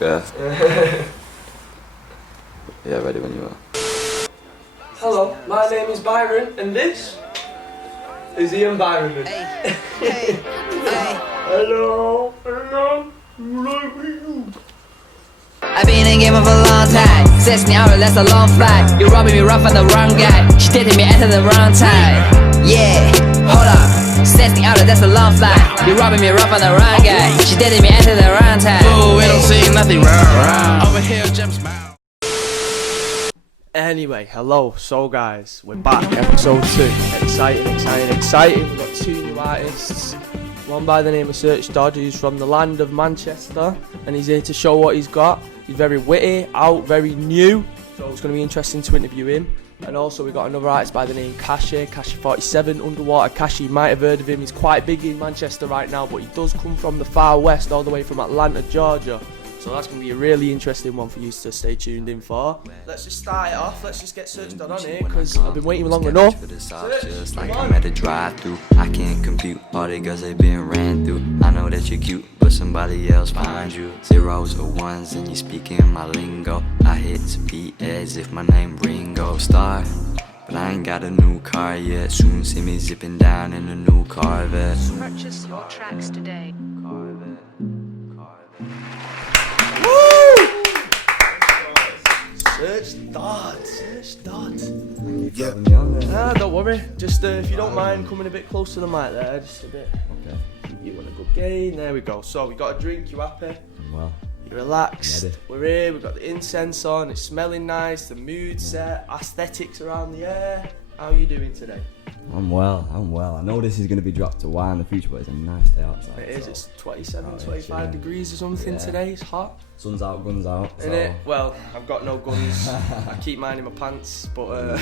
Yeah. Yeah, ready when you are. Hello, my name is Byron, and this is the environment. Hello, hello, I've been in game for a long time. 6 hours, that's a long flight. You're robbing me rough on the wrong guy. She dated me at the wrong time. Yeah, hold up. 6 hours, that's a long flight. You're robbing me rough on the wrong guy. She dated me at the wrong time. Oh, we don't see nothing wrong. Over here, Jim Smile. Anyway, hello. So guys, we're back, episode 2. Exciting. We've got 2 new artists. One by the name of Searchdodd, who's from the land of Manchester, and he's here to show what he's got. He's very witty, very new, so it's going to be interesting to interview him. And also we got another artist by the name Kashi 47, Underwater Kashi. You might have heard of him. He's quite big in Manchester right now, but he does come from the far west, all the way from Atlanta, Georgia. So that's going to be a really interesting one for you to stay tuned in for. Let's just start it off. Let's just get Searchdodd on here, because I've been waiting long enough. Just like I'm at a drive-through, I can't compute all the girls they been ran through. I know that you're cute, but somebody else finds you. Zeros or ones, and you speaking my lingo. I hit to beat as if my name Ringo Starr. But I ain't got a new car yet. Soon see me zipping down in a new Corvette. Purchase your tracks today. Searchdodd. Don't worry. Just if you don't mind coming a bit close to the mic there, just a bit. Okay. You want a good gain? There we go. So we got a drink. You happy? Well. You relaxed? Ready. We're here. We've got the incense on. It's smelling nice. The mood set. Aesthetics around the air. How are you doing today? I'm well. I know this is going to be dropped to wine in the future, but it's a nice day outside. It is. So. It's 27, 25 degrees or something today. It's hot. Sun's out, guns out. Isn't it? Well, I've got no guns. I keep mine in my pants, but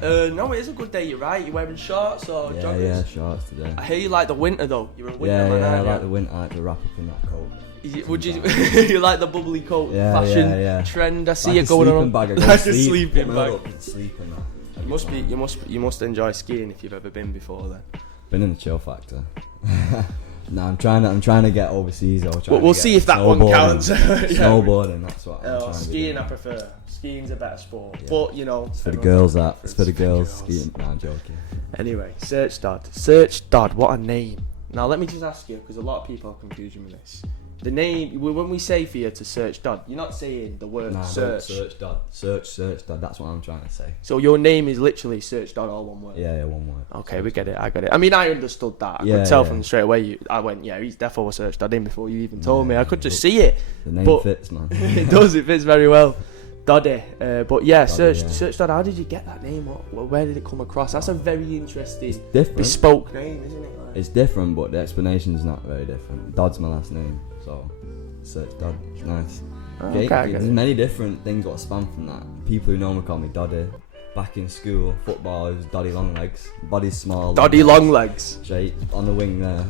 no, it is a good day. You're right. You're wearing shorts or joggers? Yeah, shorts today. I hear you like the winter though. You're a winter man, I aren't you? like the winter. I like to wrap up in that coat. Would you? You like the bubbly coat fashion trend? I see like you going on. Bag. Like a sleeping bag. Sleep in that. You must enjoy skiing if you've ever been before then. Been in the chill factor. No, I'm trying to get overseas. We'll see if that one counts. Snowboarding, that's what I'm trying to do. Skiing I prefer. Skiing's a better sport. Yeah. But you know, it's for the girls It's for the girls skiing. No, I'm joking. Anyway, Searchdodd, what a name. Now let me just ask you, because a lot of people are confusing with this. The name, when we say for you to Searchdodd, you're not saying the word search. Searchdodd. Searchdodd, that's what I'm trying to say. So your name is literally Searchdodd, all one word? Yeah, one word. Okay, we get it, I got it. I mean, I understood that. I could tell from straight away, I went, yeah, he's definitely Searchdodd in before you even told me. I could just see it. The name fits, man. It does, it fits very well. Doddy. But yeah, Searchdodd, how did you get that name? Where did it come across? That's a very interesting, bespoke name, isn't it? It's different, but the explanation's not very different. Dodd's my last name, so Searchdodd, it's nice. Okay, there's many different things that span from that. People who know me call me Doddy. Back in school, football, it was Doddy Longlegs. Body's small. Doddy Longlegs. Straight on the wing there.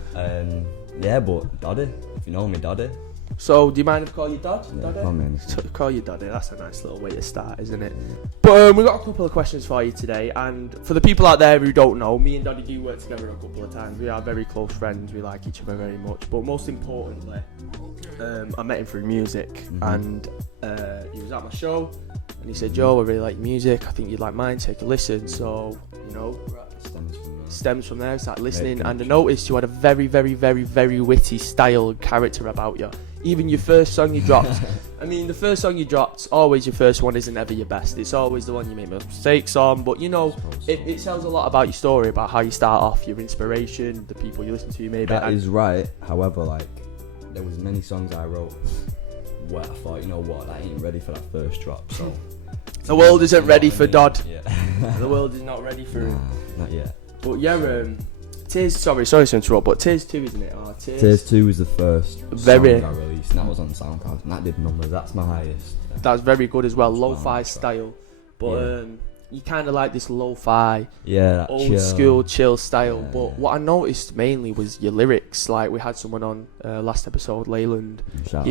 Yeah, but Doddy. If you know me, Doddy. So, do you mind if I call you Dodd? Yeah, call you Doddy. That's a nice little way to start, isn't it? But we've got a couple of questions for you today, and for the people out there who don't know, me and Doddy do work together a couple of times. We are very close friends. We like each other very much. But most importantly, I met him through music, and he was at my show, and he said, "Joe, I really like your music. I think you'd like mine. Take a listen." So, you know, stems from there. I started listening, and I noticed you had a very, very, very, very witty style and character about you. Even your first song you dropped, I mean, the first song you dropped, always your first one isn't ever your best. It's always the one you make mistakes on, but you know, it tells a lot about your story, about how you start off, your inspiration, the people you listen to maybe. That is right. However, like, there was many songs I wrote where I thought, you know what, I ain't ready for that first drop, so... The world isn't ready for Dodd. Yeah. The world is not ready for him. Not yet. But yeah, Tears, sorry to interrupt, but Tears 2, isn't it? Tears 2 was the first song I released, and that was on SoundCloud, and that did numbers. That's my highest. That's very good as well, lo-fi style. But you kind of like this lo-fi, old school chill style. But what I noticed mainly was your lyrics. Like, we had someone on last episode, Leyland. Shout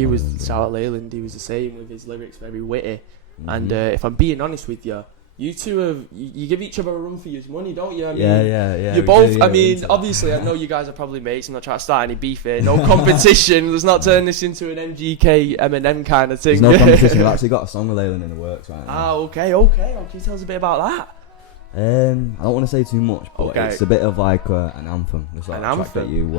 out Leyland. He was the same with his lyrics, very witty. And if I'm being honest with you, You two have you give each other a run for your money, don't you? I mean, yeah. You we both. do, yeah, I mean, into obviously, I know you guys are probably mates. I'm not trying to start any beef here. No competition. Let's not turn this into an MGK Eminem kind of thing. There's no competition. We've actually got a song relating in the works right now. Ah, okay. Oh, can you tell us a bit about that? I don't want to say too much, but Okay. it's a bit of like an anthem. The sort An of track anthem? that you.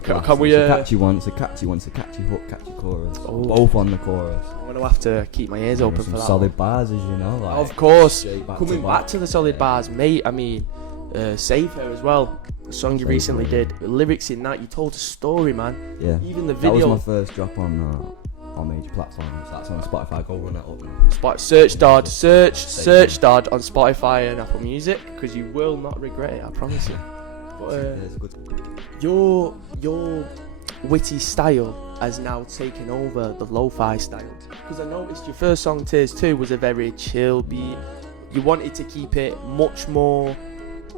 Can we? It's a catchy one. It's a catchy one. It's a catchy hook, catchy chorus. Oh. Both on the chorus. I'm gonna have to keep my ears open Some for that. solid bars, as you know. Like, Of course. straight back Coming to back to the solid bars, mate. I mean, Save Her as well. A song you Save recently Her. did. The lyrics in that, you told a story, man. Yeah. Even the That was video. my first drop on major platforms. That's on Spotify. Go run that up now. Searchdodd on Spotify and Apple Music, because you will not regret it. I promise you. But It's good. your witty style has now taken over the lo-fi style. Because I noticed your first song, Tears 2, was a very chill beat. You wanted to keep it much more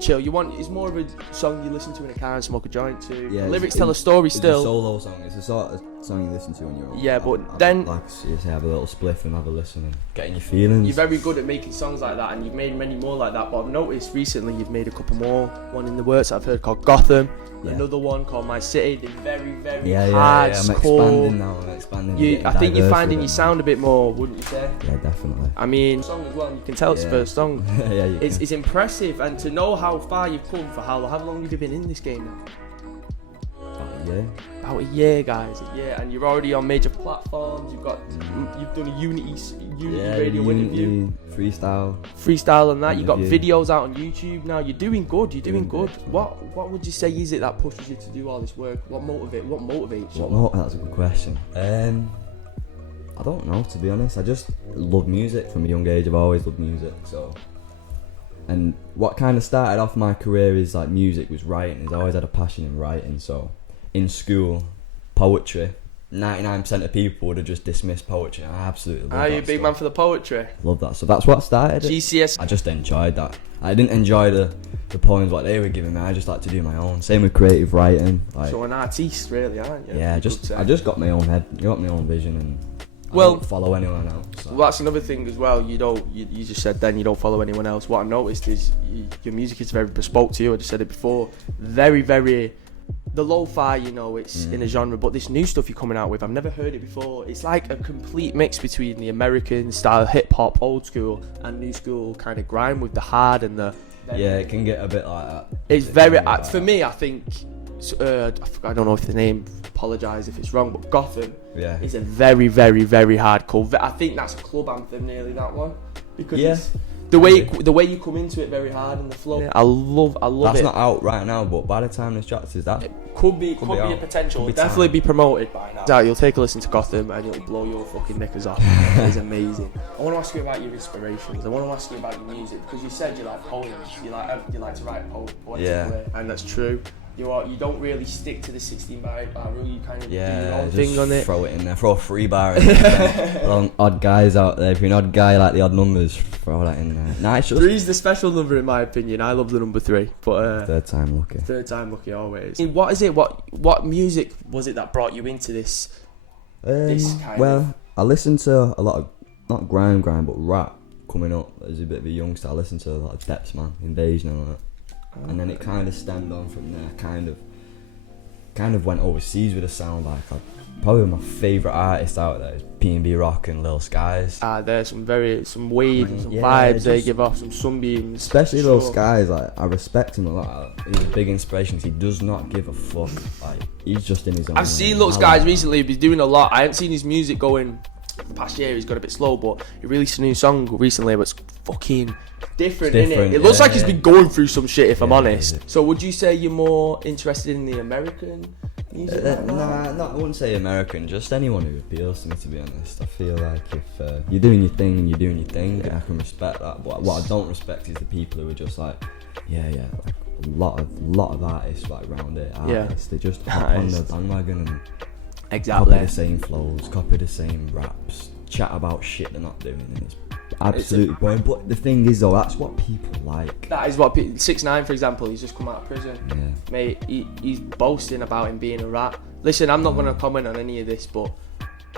chill. It's more of a song you listen to in a car and smoke a joint to. Yeah, The lyrics tell a story It's a still. solo song. It's the sort of song you listen to when you're on. Yeah, but then- like you say, have a little spliff and have a listen and get in your feelings. You're very good at making songs like that, and you've made many more like that. But I've noticed recently you've made a couple more. One in the works I've heard called Gotham. Yeah. Another one called My City. They're very, very yeah. I'm hardcore. expanding now. I'm expanding. I think you're diverse finding with your it sound a bit more, wouldn't you say? now. Yeah, definitely. I mean, song as well. You can tell it's the Yeah. first song. Yeah, you It's can. impressive, and to know how far you've come for how long have you been in this game now? Yeah. About a year, guys. A year, and you're already on major platforms. You've done a Unity radio interview, freestyle and that. You got Interview. videos out on YouTube now. You're doing good. You're doing good. good. What would you say is it that pushes you to do all this work? What motivates you? That's a good question. I don't know, to be honest. I just love music from a young age. I've always loved music. And what kind of started off my career is like music was writing. I've always had a passion in writing. So in school, poetry. 99% of people would have just dismissed poetry. I absolutely love Are that you a big stuff. man for the poetry? Love that. So that's what started it. GCS. I just enjoyed that. I didn't enjoy the poems what they were giving me. I just like to do my own. Same with creative writing. Like, So an artiste, really, aren't you? yeah, You could say. I just got my own head. I got my own vision, and I Well- don't follow anyone else. So. Well, that's another thing as well. You just said then you don't follow anyone else. What I noticed is your music is very bespoke to you. I just said it before. Very, very. The lo-fi, it's in a genre, but this new stuff you're coming out with, I've never heard it before. It's like a complete mix between the American style hip hop, old school, and new school kind of grime with the hard and the. Yeah, it can get a bit like that. It's very. Like For me, I think. I don't know if the name. Apologise if it's wrong, but Gotham. Yeah. It's a very, very, very hardcore. I think that's a club anthem, nearly that one, because Yeah. it's the way you come into it very hard and the flow. I love That's it. not out right now, but by the time this track is that. It could be be a out. potential. Could be It'll definitely time. be promoted by now. You'll take a listen to Gotham and it'll blow your fucking knickers off. It's amazing. I want to ask you about your inspirations. I want to ask you about your music, because you said you like poems. You like to write poems. Yeah. And that's true. You don't really stick to the 16-bar rule. You kind of do your Yeah, own just thing on it. throw it in there. Throw a free bar in there. Odd guys out there. If you're an odd guy, like the odd numbers, throw that in there. Nah, it's just Three's the special number in my opinion. I love the number 3, but third time lucky. third time lucky always. What is it? What music was it that brought you into this? This kind well, I listened to a lot of not grime, but rap coming up as a bit of a youngster. I listened to a lot of Depths, man, Invasion and all that. And then it kind of stemmed on from there. Kind of went overseas with a sound. Like probably my favourite artist out there is enBYRONment and Lil Skies. There's some waves and some Yeah, vibes they just- give off, some sunbeams. Especially Sure. Lil Skies. Like I respect him a lot. He's a big inspiration. 'Cause he does not give a fuck. Like he's just in his own. I've seen lane. Lil I Skies like recently. He's doing a lot. I haven't seen his music going. The past year he's got a bit slow, but he released a new song recently. But it's fucking different, It's innit? different, It looks like he's yeah. been going through some shit. If I'm Yeah, honest. it is. So would you say you're more interested in the American music? like that? Nah, I wouldn't say American. Just anyone who appeals to me, to be honest. I feel like if you're doing your thing and you're doing your thing, I can respect that. But what I don't respect is the people who are just like, like a lot of artists like around it. Artists, they just hop on the bandwagon and Exactly. copy the same flows, copy the same raps, chat about shit they're not doing, and it's absolutely boring. But the thing is, though, that's what people like. That is what 6ix9ine, for example, he's just come out of prison. Yeah. Mate, he's boasting about him being a rat. Listen, I'm not going to comment on any of this, but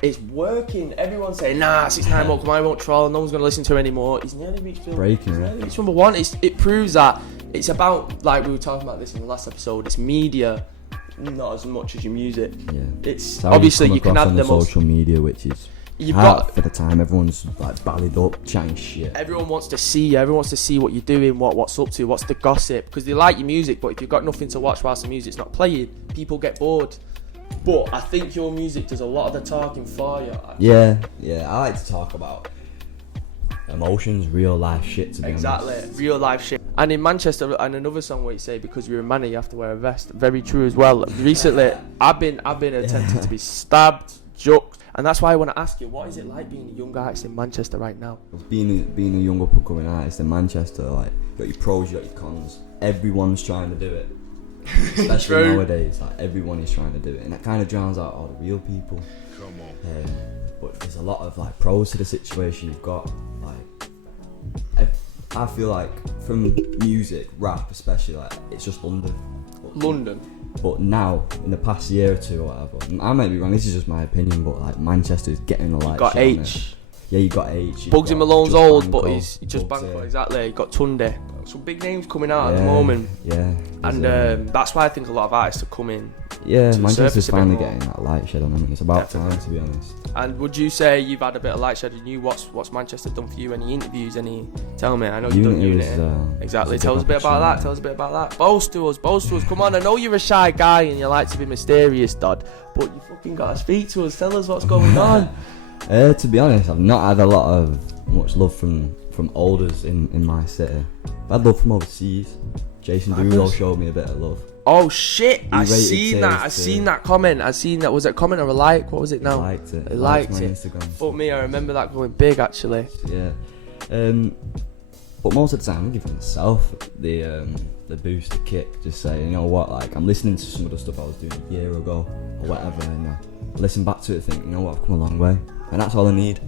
It's working. Everyone's saying, nah, 6ix9ine won't come out, won't troll, no one's going to listen to him anymore. He's nearly reached Breaking. number one. It proves that it's about, like we were talking about this in the last episode, it's media, not as much as your music. Yeah. It's how obviously you come can across have on the the most. social media, which is You've hard got for the time. Everyone's like ballied up, chatting shit. everyone wants to see you. Everyone wants to see what you're doing, what's up to, what's the gossip, because they like your music. But if you've got nothing to watch whilst the music's not playing, people get bored. But I think your music does a lot of the talking for you. Yeah, I like to talk about emotions, real life shit, to be Exactly, honest. real life shit. And in Manchester, and another song where you say, because you're a man, you have to wear a vest. Very true as well. Recently, I've been attempted to be stabbed, juked, and that's why I want to ask you, what is it like being a young artist in Manchester right now? Being a young up and coming artist in Manchester, like, you got your pros, you got your cons. Everyone's trying to do it. Especially True. nowadays, like, everyone is trying to do it, and that kind of drowns out all the real people. Come on. But there's a lot of like pros to the situation. You've got like, I feel like from music, rap especially, like, it's just London. But now, in the past year or two or whatever, I might be wrong, this is just my opinion, but like Manchester is getting a light. Got shit on H. it. Yeah, you got H. you've Bugsy got Malone's Just old, Banco, but he's just Bugsy. Banco, exactly. You got Tunde. Some big names coming out at the moment. Yeah. And that's why I think a lot of artists are coming. Yeah, to the Manchester's surface a bit finally more. getting that light shed on them. It's about Definitely. time, to be honest. And would you say you've had a bit of light shed on you? What's Manchester done for you? Any interviews? Tell me. I know you've done Unity Unity. was, Exactly. was a Tell big us a bit about that. opportunity. Tell us a bit about that. Boast to us. Come on. I know you're a shy guy and you like to be mysterious, Dodd. But you fucking gotta speak to us. Tell us what's going on. To be honest, I've not had a lot of much love from olders in my city. I've had love from overseas. Jason Derulo showed me a bit of love. Oh shit! I rated seen that. I taste, seen that comment. I seen that. Was it a comment or a like? What was it now? I liked it. I He liked my it. Instagram. Fuck me, I remember that going big actually. Yeah. But most of the time, I'm giving myself the boost, the kick. Just say, you know what, like, I'm listening to some of the stuff I was doing a year ago or whatever, and I listen back to it and think, you know what, I've come a long way, and that's all I need.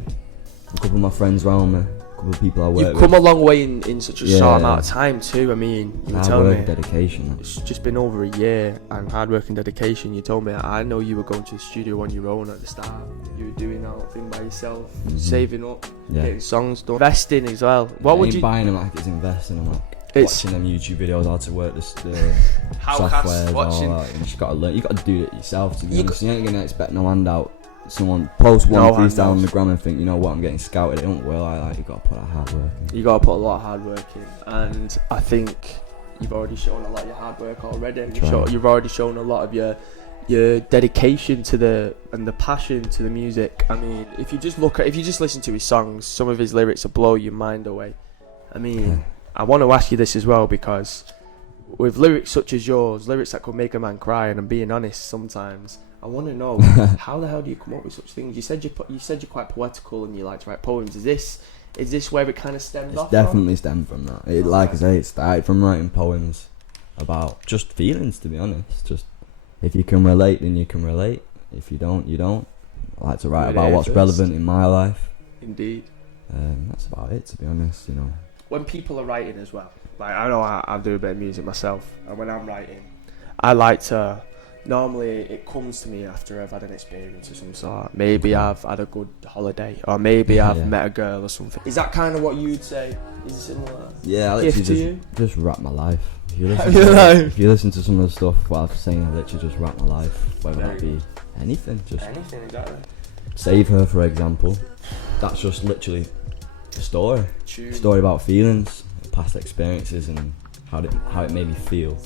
A couple of my friends around me, a couple of people I work You've with. come a long way in such a short Yeah. amount of time too. I mean, you were Hard telling work, me dedication. it's just been over a year and hard work and dedication. You told me, I know you were going to the studio on your own at the start. You were doing that whole thing by yourself, saving up, Yeah. getting songs done, investing as well. What would you? buying them like it's investing? I'm like It's- watching them YouTube videos how to work the How software, has all watching? that. You just gotta learn. You gotta do it yourself. To be You honest, you ain't gonna expect no handout. Someone post one No freestyle on handouts. the gram and think, you know what, I'm getting scouted. It don't work like that. You gotta put that hard work in. You gotta put a lot of hard work in, and I think you've already shown a lot of your hard work already. You've already shown a lot of your dedication to the passion to the music. I mean, if you just listen to his songs, some of his lyrics will blow your mind away. I mean, I want to ask you this as well, because with lyrics such as yours, lyrics that could make a man cry, and I'm being honest sometimes, I want to know how the hell do you come up with such things? You said you're quite poetical and you like to write poems. Is this where it kind of stemmed It's off? definitely stemmed from that. Like I say, it started from writing poems about just feelings, to be honest. Just, if you can relate, then you can relate. If you don't, you don't. I like to write Good about what's answers. relevant in my life. Indeed. That's about it, to be honest, you know. When people are writing as well, like I know I do a bit of music myself, and when I'm writing, I like to. Normally, it comes to me after I've had an experience of some sort. Maybe I've had a good holiday, or maybe I've met a girl or something. Is that kind of what you'd say? Is it similar? Yeah, I Gift literally to you? just rap my life. If you Rap your life. if you listen to some of the stuff what I've saying, I literally just rap my life. Whether that be anything, just Anything, exactly. Save Her, for example. That's just literally a story. Tune. Story about feelings, past experiences, and how it made me feel.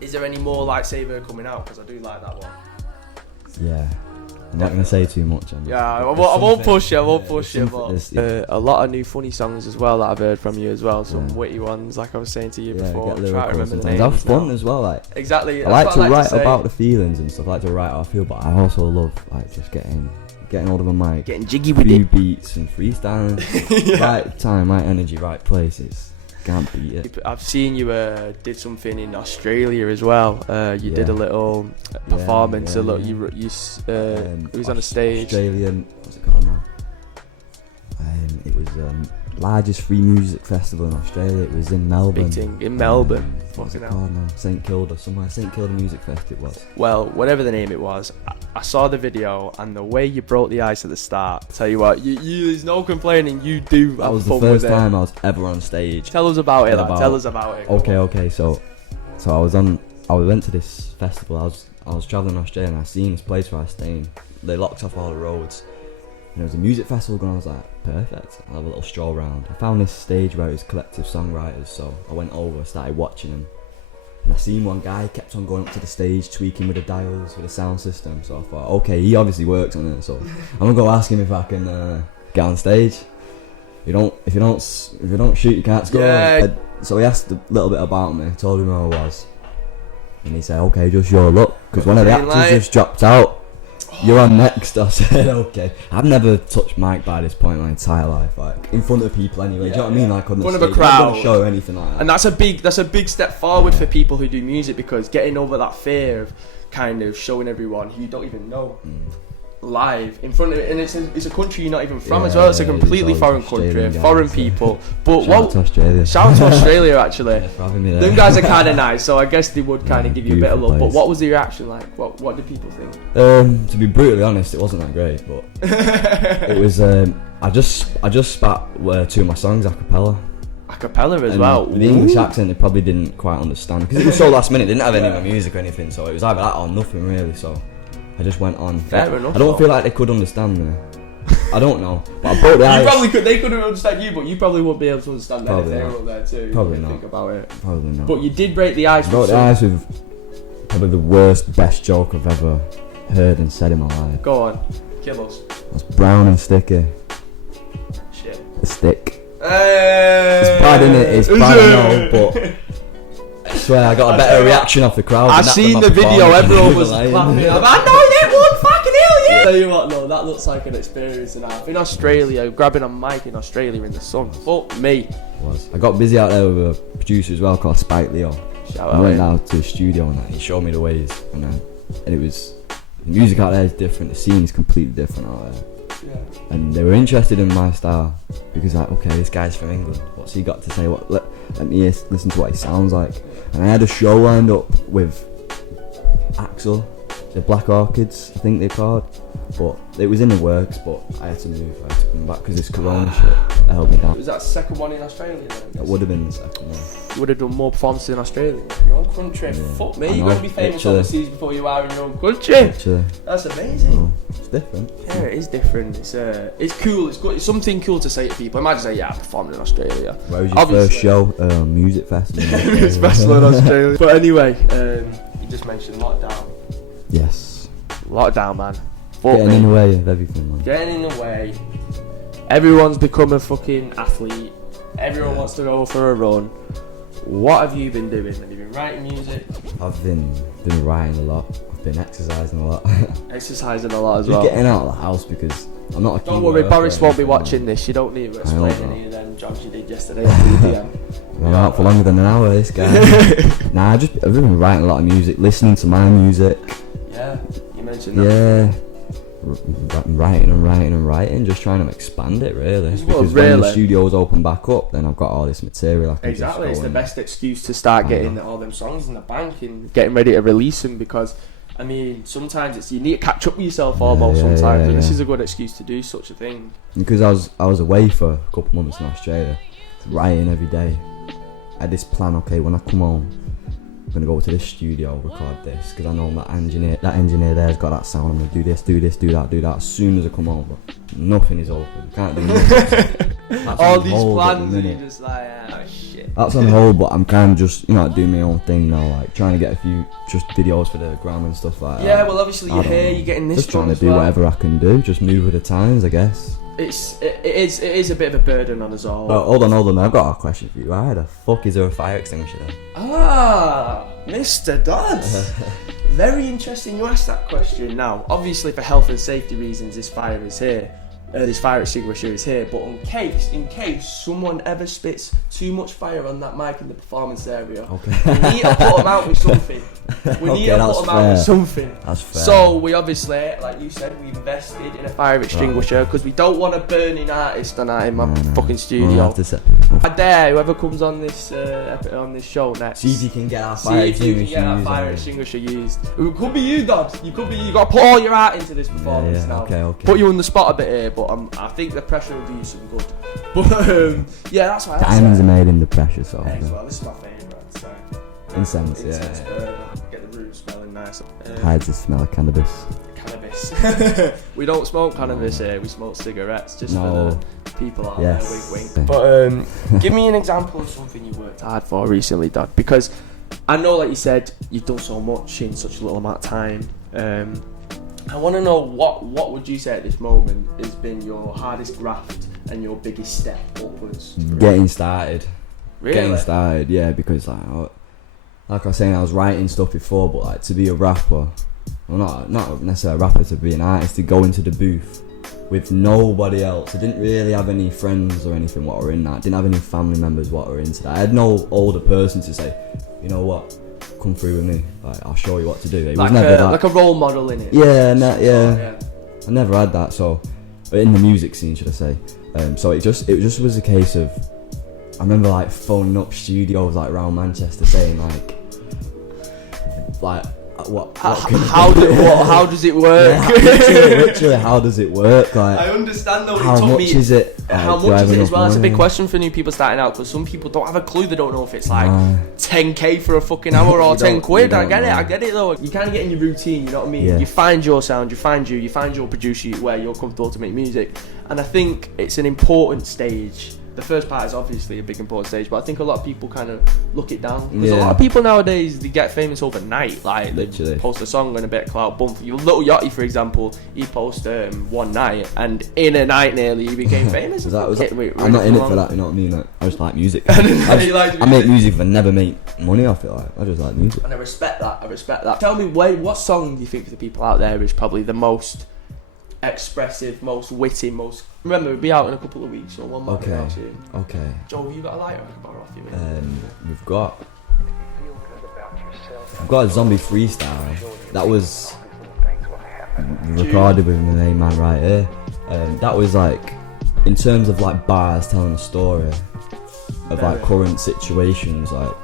Is there any more like Save Her coming out? Because I do like that one. Yeah. I'm not gonna say too much. Yeah, I won't push you. But There's- a lot of new funny songs as well that I've heard from you as well. Some witty ones, like I was saying to you Yeah, before. get I'm trying to lyrical remember the sometimes. names Have fun now. as well. Like, Exactly. I like to write say. about the feelings and stuff. I like to write how I feel, but I also love like just getting hold of a mic, Getting jiggy with few it. beats and freestyling. Right time, right energy, right places. Can't beat it. I've seen you did something in Australia as well. You did a little performance. yeah, a little, yeah. it was on a stage. Australian. What's it called now? It was largest free music festival in Australia. It was in Melbourne. Big thing in Melbourne. What's it Fucking hell. called now? St Kilda, somewhere. St Kilda Music Fest it was. Well, whatever the name it was, I saw the video and the way you broke the ice at the start. Tell you what, there's no complaining. You do. That was the first time I was ever on stage. Tell us about it. Tell us about it. Okay. So I went to this festival. I was traveling in Australia and I seen this place where I was staying. They locked off all the roads. And there was a music festival going on. I was like, perfect. I'll have a little stroll around. I found this stage where it was collective songwriters, so I went over, started watching them. And I seen one guy kept on going up to the stage, tweaking with the dials, with the sound system. So I thought, okay, he obviously works on it. So I'm gonna go ask him if I can get on stage. If you don't shoot, you can't score. Yeah. So he asked a little bit about me. Told him who I was, and he said, okay, just your luck, because one of the actors just dropped out. You're on next. I said, okay. I've never touched mic by this point in my entire life, like in front of people anyway. Do you know what I mean? Like on the In front stage, of a crowd, not on a show or anything like that. And that's a big step forward for people who do music, because getting over that fear of kind of showing everyone who you don't even know live in front of it, and it's a country you're not even from as well. It's a completely foreign country, foreign people. But Shout out to Australia. Shout out to Australia actually. For having me there. Them guys are kind of nice, so I guess they would kind of give you a bit of love. beautiful But place. what was the reaction like? What did people think? To be brutally honest, it wasn't that great, but it was. I just spat two of my songs a cappella. A cappella as And well. with the English accent, they probably didn't quite understand because it was so last minute. They didn't have any of my music or anything, so it was either that or nothing really. So I just went on. Fair enough. I don't feel like they could understand me. I don't know, but I broke the ice. You probably could. They couldn't understand you, but you probably wouldn't be able to understand them if Probably they were not. up there too. Probably if you not. Think about it. Probably not. But you did break the ice. I broke with the some- ice with probably the worst, best joke I've ever heard and said in my life. Go on, kill us. It's brown and sticky. Shit. The stick. Hey. It's bad, innit? It's bad, I know, but I swear I got a better reaction off the crowd. I've than that seen from the my video. performance. Everyone was Lying. clapping. I know you won. Fucking hell, yeah. Tell you what, no, that looks like an experience and a half. In Australia, grabbing a mic in Australia in the sun. Fuck me. I got busy out there with a producer as well called Spike Leo. Shout I out. went Him. down to the studio and that. He showed me the ways, and it was the music out there is different. The scene is completely different out there. Yeah. And they were interested in my style because like, okay, this guy's from England. What's he got to say? Let me listen to what he sounds like. And I had a show lined up with Axel, the Black Orchids, I think they're called. But it was in the works, but I had to move. I had to come back because this Corona shit held me down. Was that second one in Australia then? That would have been the second one. You would have done more performances in Australia. Your own country. Yeah. Fuck I me. You're know, going to be famous literally. overseas before you are in your own country. Actually, That's amazing. no, it's different. Yeah, it is different. It's cool. It's good. It's something cool to say to people. Imagine say, yeah, I performed in Australia. Where was your Obviously. first show? Music festival. It's festival in Australia. But anyway, you just mentioned lockdown. Yes. Lockdown, man. Fuck Getting me. in the way of everything, man. Getting in the way. Everyone's become a fucking athlete. Everyone wants to go for a run. What have you been doing? Have you been writing music? I've been writing a lot. I've been exercising a lot. Exercising a lot as Just well. getting out of the house because I'm not a keen Don't worry, worker Boris or won't be anything. watching this. You don't need to explain know. any of them jobs you did yesterday at 3 PM. I'm out for longer than an hour, this guy. Nah, I've been writing a lot of music, listening to my music. Yeah, you mentioned that. Yeah. Writing, just trying to expand it really. Well, Because when really. the studios open back up, then I've got all this material I can Exactly, just it's go the and- best excuse to start getting all them songs in the bank and getting ready to release them, because I mean sometimes you need to catch up with yourself almost yeah, sometimes, yeah, and this yeah. is a good excuse to do such a thing. Because I was away for a couple months in Australia, writing every day. I had this plan, okay, when I come home, I'm gonna go to this studio, record this, because I know that engineer there's got that sound. I'm gonna do this, do that. As soon as I come home, but nothing is open. Can't do nothing. That's All on these hold at the plans and you're minute. just like, oh shit. That's on hold, but I'm kind of just, doing my own thing now, like trying to get a few just videos for the gram and stuff like that. Yeah, well obviously I you're don't here, know. you're getting this Just trying done to as do well. whatever I can do, just move with the times, I guess. It is a bit of a burden on us all. But hold on, I've got a question for you. Why the fuck is there a fire extinguisher there? Ah, Mr. Dodd. Very interesting you asked that question. Now, obviously for health and safety reasons this fire is here. this fire extinguisher is here, but in case someone ever spits too much fire on that mic in the performance area, we need to put them out with something. We need to put them out with something. That's fair. So we obviously, like you said, we invested in a fire extinguisher because we don't want a burning artist on in my fucking studio. I dare whoever comes on this show next. See if you can get our fire extinguisher used. It could be you, Dodd. You got to put all your art into this performance now. Okay. Put you on the spot a bit here, but I think the pressure will do you some good. But yeah, that's why. Diamonds are made in the pressure, so. Well, this is my favourite. So. Incense, Get the room smelling nice. Hides the smell of cannabis. We don't smoke cannabis here. We smoke cigarettes. Just for the people out there. Wink, wink. But give me an example of something you worked hard for recently, Dad. Because I know, like you said, you've done so much in such a little amount of time. I want to know what would you say at this moment has been your hardest graft and your biggest step upwards? Getting started. Really? Getting started, yeah, because like I was saying, I was writing stuff before, but like to be a rapper, well, not necessarily a rapper, to be an artist, to go into the booth with nobody else. I didn't really have any friends or anything what were in that. I didn't have any family members what were into that. I had no older person to say, you know what, come through with me. Like, I'll show you what to do. It was never that. Like a role model in it. Yeah, I never had that. So, but in the music scene, should I say? So it just was a case of, I remember like phoning up studios like around Manchester saying like how does it work? Yeah, literally, how does it work? Like, I understand though. How much is it? How much is it as well? It's a big question for new people starting out because some people don't have a clue. They don't know if it's like 10k for a fucking hour or 10 quid. I get it though. You kind of get in your routine. You know what I mean? Yeah. You find your sound. You find your producer where you're comfortable to make music. And I think it's an important stage. The first part is obviously a big important stage, but I think a lot of people kind of look it down. Because a lot of people nowadays, they get famous overnight. Like, literally, they post a song and a bit of clout bump. Your Little Yachty, for example, he posted one night, and in a night nearly, he became famous. I'm not in it for that, you know what I mean? Like, I just like music. I make music but never make money off it. Like, I just like music. And I respect that. Tell me, what song do you think for the people out there is probably the most expressive, most witty, most... Remember, we'll be out in a couple of weeks, so one might be out soon. Okay. Joe, have you got a lighter I can borrow off you, mate? We've got a zombie freestyle. That was recorded with my main man right here. That was like, in terms of like bars telling a story of like current situations, like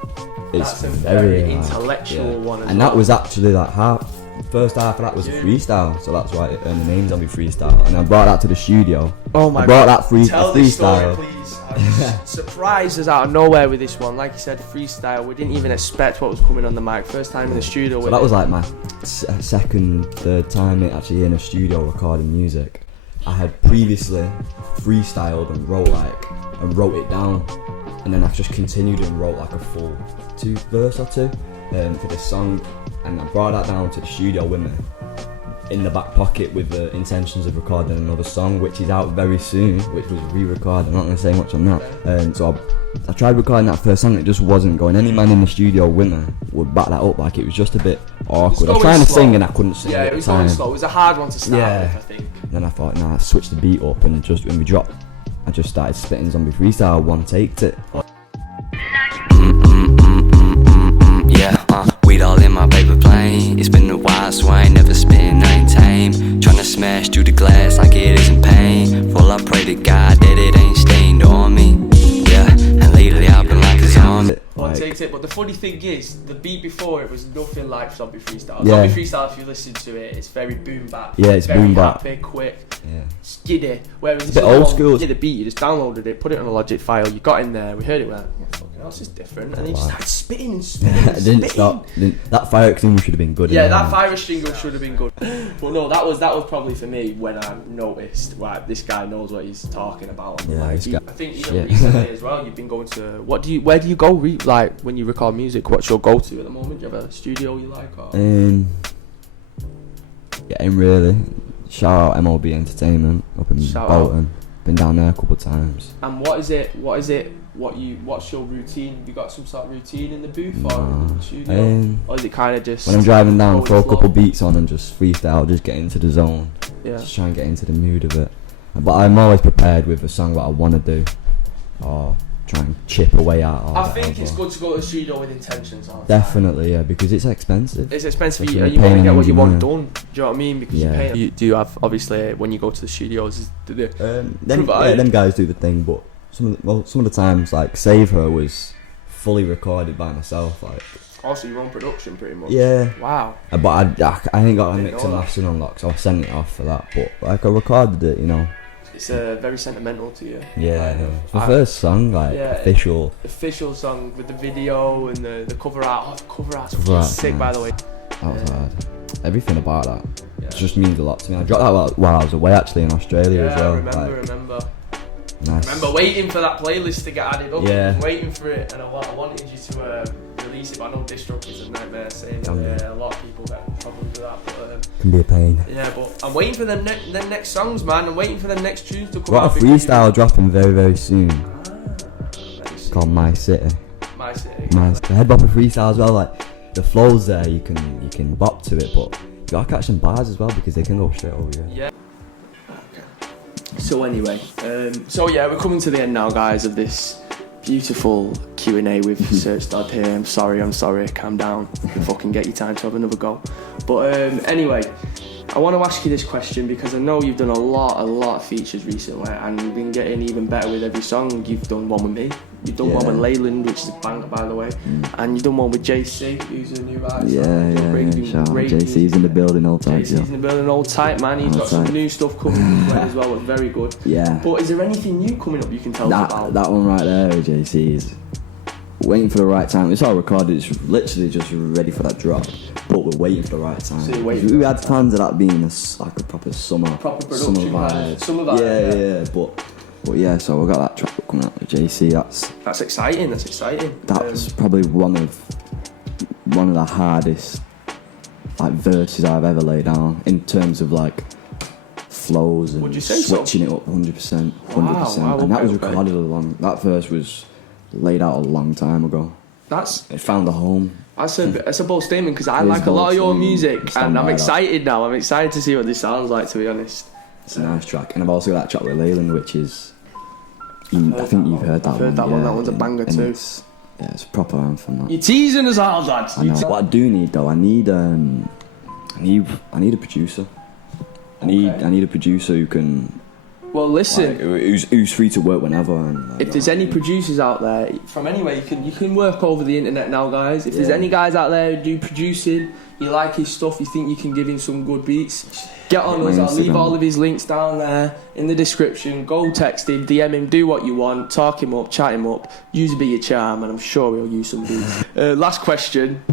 it's a very intellectual one as and well. That was actually like first half of that was a freestyle, so that's why it earned the name Zombie Freestyle. And I brought that to the studio. Oh my God! I brought that Tell freestyle. This story, please. I'm surprised us out of nowhere with this one. Like you said, freestyle. We didn't even expect what was coming on the mic. First time in the studio. So that was like my second, third time actually in a studio recording music. I had previously freestyled and wrote it down, and then I just continued and wrote like a full verse or two for this song. And I brought that down to the studio with me in the back pocket with the intentions of recording another song, which is out very soon, which was re-recorded. I'm not going to say much on that. So I tried recording that first song, it just wasn't going. Any man in the studio with me would back that up, like it was just a bit awkward. I was trying to sing and I couldn't sing. Yeah, it was going slow. It was a hard one to start with, I think. Then I thought, I switched the beat up, and just when we dropped, I just started spitting Zombie Freestyle, one-taked it. Weed all in my paper plane. It's been a while, so I ain't never spin, I ain't tame. Tryna smash through the glass like it isn't pain. Well, I pray to God that it ain't stained on me. Yeah, and lately I've been like a zombie. Takes it, but the funny thing is, the beat before it was nothing like Zombie Freestyle. Yeah. Zombie Freestyle, if you listen to it, it's very boom bap. Yeah, it's boom bap. Very quick, yeah, skiddy. Whereas it's a bit old school. You did the beat, you just downloaded it, put it on a Logic file, you got in there, we heard it, went, this is different, and then you just started spitting and spitting. It didn't stop. That fire extinguisher should have been good. Yeah, that fire extinguisher should have been good. But no, that was probably for me when I noticed, right, this guy knows what he's talking about. I think even recently as well, you've been going to where do you go like when you record music? What's your go-to at the moment? Do you have a studio you like? Or? Really. Shout out MLB Entertainment up in Bolton. Been down there a couple of times. And what's your routine? Have you got some sort of routine in the booth or in the studio? Or is it kind of just when I'm driving down, throw a couple beats on and just freestyle, just get into the zone. Yeah. Just try and get into the mood of it. But I'm always prepared with a song that I want to do, or try and chip away at. Or I think it's whatever. good to go to the studio with intentions on. Definitely, yeah, because it's expensive. It's expensive. Especially You with want to paying get what you an want engineer. done. Do you know what I mean? Because Yeah. you do have, obviously, when you go to the studios, Them guys do the thing, but some of the times, like Save Her was fully recorded by myself, like. also your own production, pretty much. Yeah. Wow. But I ain't got a Didn't mix know and that. mastering on lock, so I sent it off for that. But like I recorded it, you know. It's very sentimental to you. Yeah, Like, it's my first song, like yeah, official. official song with the video and the cover art. Oh, the cover art's Cover art's sick, by nice. the way. That was hard. Everything about that Yeah. just means a lot to me. I dropped that while I was away actually in Australia as well. I remember, like, remember. Nice. Remember waiting for that playlist to get added up. Yeah. Waiting for it, and I wanted you to release it, but I know DistroKid is a nightmare saying that. Yeah. A lot of people get problems with that. But, Can be a pain. yeah, but I'm waiting for them next songs, man. I'm waiting for them next tunes to come Got a out. because freestyle dropping very, very soon let me see. called My City. My City. The head bopper freestyle as well. Like the flows there, you can bop to it, but you gotta catch some bars as well because they can go straight over you. Yeah. So anyway, so yeah, we're coming to the end now, guys, of this beautiful Q&A with Searchdodd here. I'm sorry, calm down. You can fucking get your time to have another go. But anyway, I want to ask you this question because I know you've done a lot of features recently, and you've been getting even better with every song. You've done one with me, you've done one with Leyland, which is a banger, by the way, and you've done one with JC, who's a new artist. Shout out JC's in the building all tight. JC's in the building, old tight, man. He's got some new stuff coming as well, it's very good. Yeah. But is there anything new coming up you can tell us about? That one right there, JC's waiting for the right time. It's all recorded. It's literally just ready for that drop. But we're waiting for the right time. So you're waiting we for had the plans of that being like a proper summer, Proper summer production vibe. Summer vibe, Yeah. But yeah, so we got that track coming out with JC. That's exciting. That's probably one of the hardest like verses I've ever laid down in terms of like flows and Would you say so? switching it up 100%. Wow, And that was okay. recorded that verse was laid out a long time ago. That's It found a home. a bold statement because I It is like a bold lot of your statement. music, Stand and I'm by that. excited now. I'm excited to see what this sounds like, to be honest. It's a nice track. And I've also got that track with Leyland, which is I think you've heard that I've one. heard that one. yeah, That one's a banger and too. It's a proper anthem. That. You're teasing us all, lads. I know. What I do need though, I need a producer. I need a producer who can Well, listen. who's free to work whenever. And, If there's any producers out there from anywhere, you can work over the internet now, guys. If there's any guys out there who do producing, you like his stuff, you think you can give him some good beats, get on My us. I'll leave Instagram. all of his links down there in the description. Go text him, DM him, do what you want, talk him up, chat him up, use a bit of your charm, and I'm sure he'll use some beats. Last question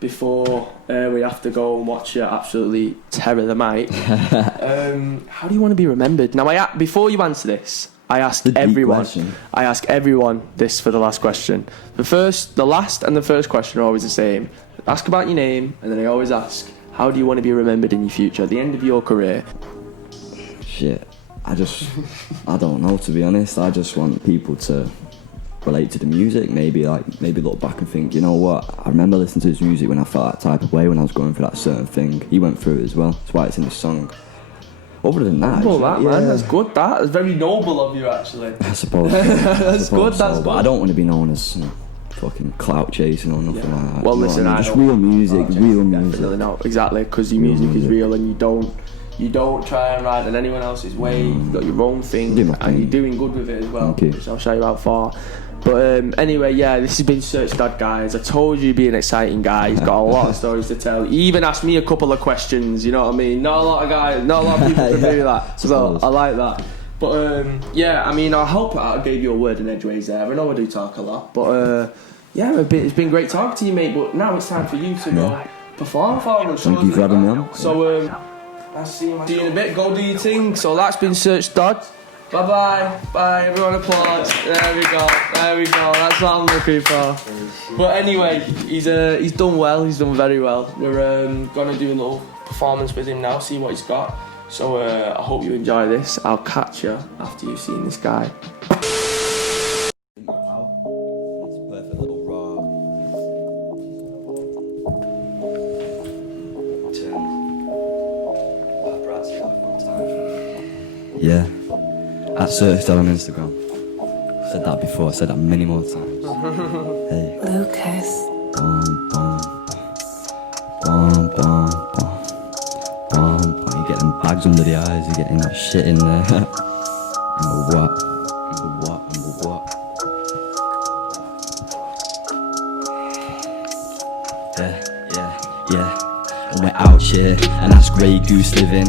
before we have to go and watch you absolutely terror the mic. How do you want to be remembered? Now, before you answer this, I ask The deep everyone. question. I ask everyone this for the last question. The last and the first question are always the same. Ask about your name, and then I always ask, how do you want to be remembered in your future, at the end of your career? Shit. I don't know, to be honest. I just want people to relate to the music. Maybe look back and think, you know what? I remember listening to his music when I felt that type of way, when I was going through that certain thing. He went through it as well. That's why it's in the song. Other than that, Well, that man, yeah. that's good. That's very noble of you, actually. I suppose. That's good. That's But good. I don't want to be known as fucking clout chasing or nothing like that. Well, You know listen, what I Just don't- real music, real music. Definitely not. Exactly, because your Real music is music. real, and you don't try and ride on anyone else's way. You've got your own thing, Do my and thing. you're doing good with it as well. Thank you. Which I'll show you out for. But anyway, yeah, this has been Searchdodd, guys. I told you he'd be an exciting guy. He's got a lot of stories to tell. He even asked me a couple of questions, you know what I mean? Not a lot of people can do that. So Suppose. I like that. But yeah, I mean, I hope I gave you a word in edgeways there. I know I do talk a lot. But yeah, it's been great talking to you, mate. But now it's time for you to go perform for us. Thank you for having me on. So I'll see you in a bit. Go do your thing. So that's been Searchdodd. Bye. Everyone applaud. There we go. That's what I'm looking for. But anyway, he's done well. He's done very well. We're gonna do a little performance with him now. See what he's got. So I hope you enjoy this. I'll catch you after you've seen this guy. It's perfect little raw. Paparazzi off on time. Yeah. At Searchdodd on Instagram. Said that before, said that many more times. Hey. Lucas. Boom, boom. Boom, boom, boom. Boom, boom. You get them bags under the eyes, you're getting that shit in there. What? Yeah. And we're out here, and that's grey goose living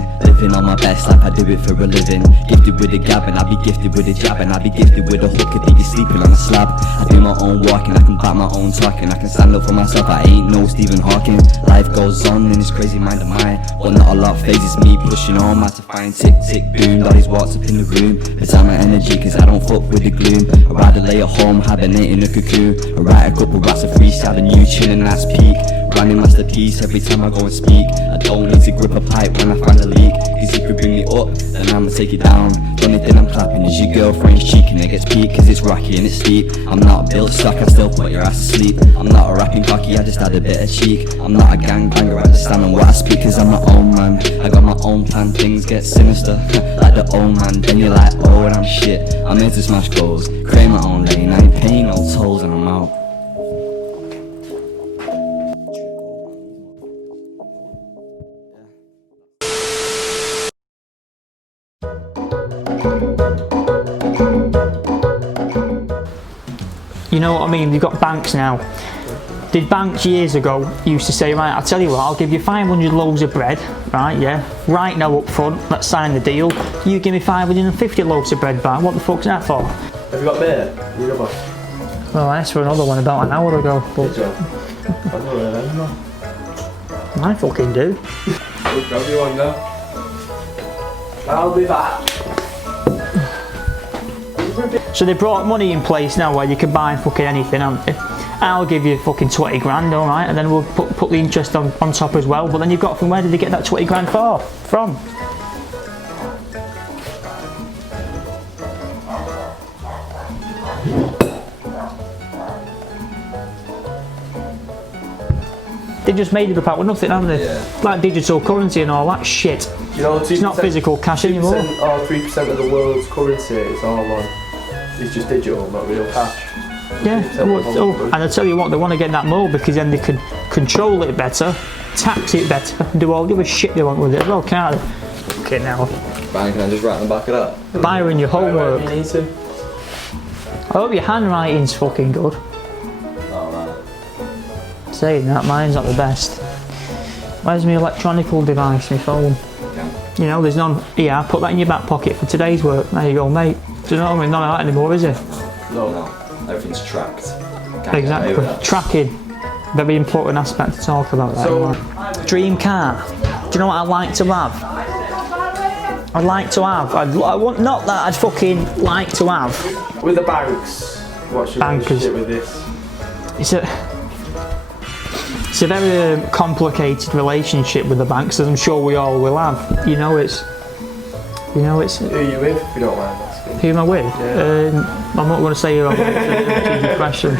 on my best life, I do it for a living. Gifted with a gab, and I be gifted with a jab, and I be gifted with a hook if you're sleeping on a slab. I do my own walking, I can back my own talking, I can stand up for myself, I ain't no Stephen Hawking. Life goes on in this crazy mind of mine, but not a lot phases me, pushing on, man, to find tick, tick, boom. Daddy's walks up in the room, it's time my energy, cause I don't fuck with the gloom. I'd rather lay at home, hibernate in a cocoon. I write a couple raps of freestyle, a new tune and that's peak. Rhyming masterpiece every time I go and speak. I don't need to grip a pipe when I find a leak, cause if you bring me up, then I'ma take it down. The only thing I'm clapping is your girlfriend's cheek, and it gets peak cause it's rocky and it's steep. I'm not built stock, I still put your ass to sleep. I'm not a rapping cocky, I just had a bit of cheek. I'm not a gangbanger, I just stand on what I speak, cause I'm my own man. I got my own plan, things get sinister like the old man, then you're like, oh, and I'm shit. I'm here to smash goals, create my own lane, I ain't paying no tolls and I'm out. You know what I mean? You've got banks now. Did banks years ago used to say, right, I'll tell you what, I'll give you 500 loaves of bread, right, yeah, right now up front, let's sign the deal. You give me 550 loaves of bread back, what the fuck's that for? Have you got beer? Well, I asked for another one about an hour ago, but I don't remember. I fucking do. We'll grab you one now. I'll be back. So they brought money in place now where you can buy fucking anything, haven't they? I'll give you fucking 20 grand, alright, and then we'll put the interest on top as well. But then you've got, from where did they get that 20 grand from? They just made it up out with nothing, haven't they? Yeah. Like digital currency and all that shit. You know, it's not physical cash anymore. 2% or 3% of the world's currency is all on. It's just digital, not real cash. Yeah, and I tell you what, they want to get that more because then they can control it better, tax it better, and do all the other shit they want with it as well, can't they? Okay, now. Byron, can I just write on the back of that? Byron, your homework. You need to. I hope your handwriting's fucking good. Alright. Saying that, mine's not the best. Where's my electronical device, my phone? Yeah. You know, there's none. Yeah, put that in your back pocket for today's work. There you go, mate. Do you know what I mean? None of that anymore, is it? No. Everything's tracked. Exactly. Tracking. Very important aspect to talk about that. So, dream car. Do you know what I'd like to have? I'd like to have. I want, not that I'd fucking like to have. With the banks, what's your relationship with this? It's a very complicated relationship with the banks, as I'm sure we all will have. You know, it's. Who are you with, if you don't mind asking? Who am I with? Yeah. I'm not going to say who I'm with. It's a question.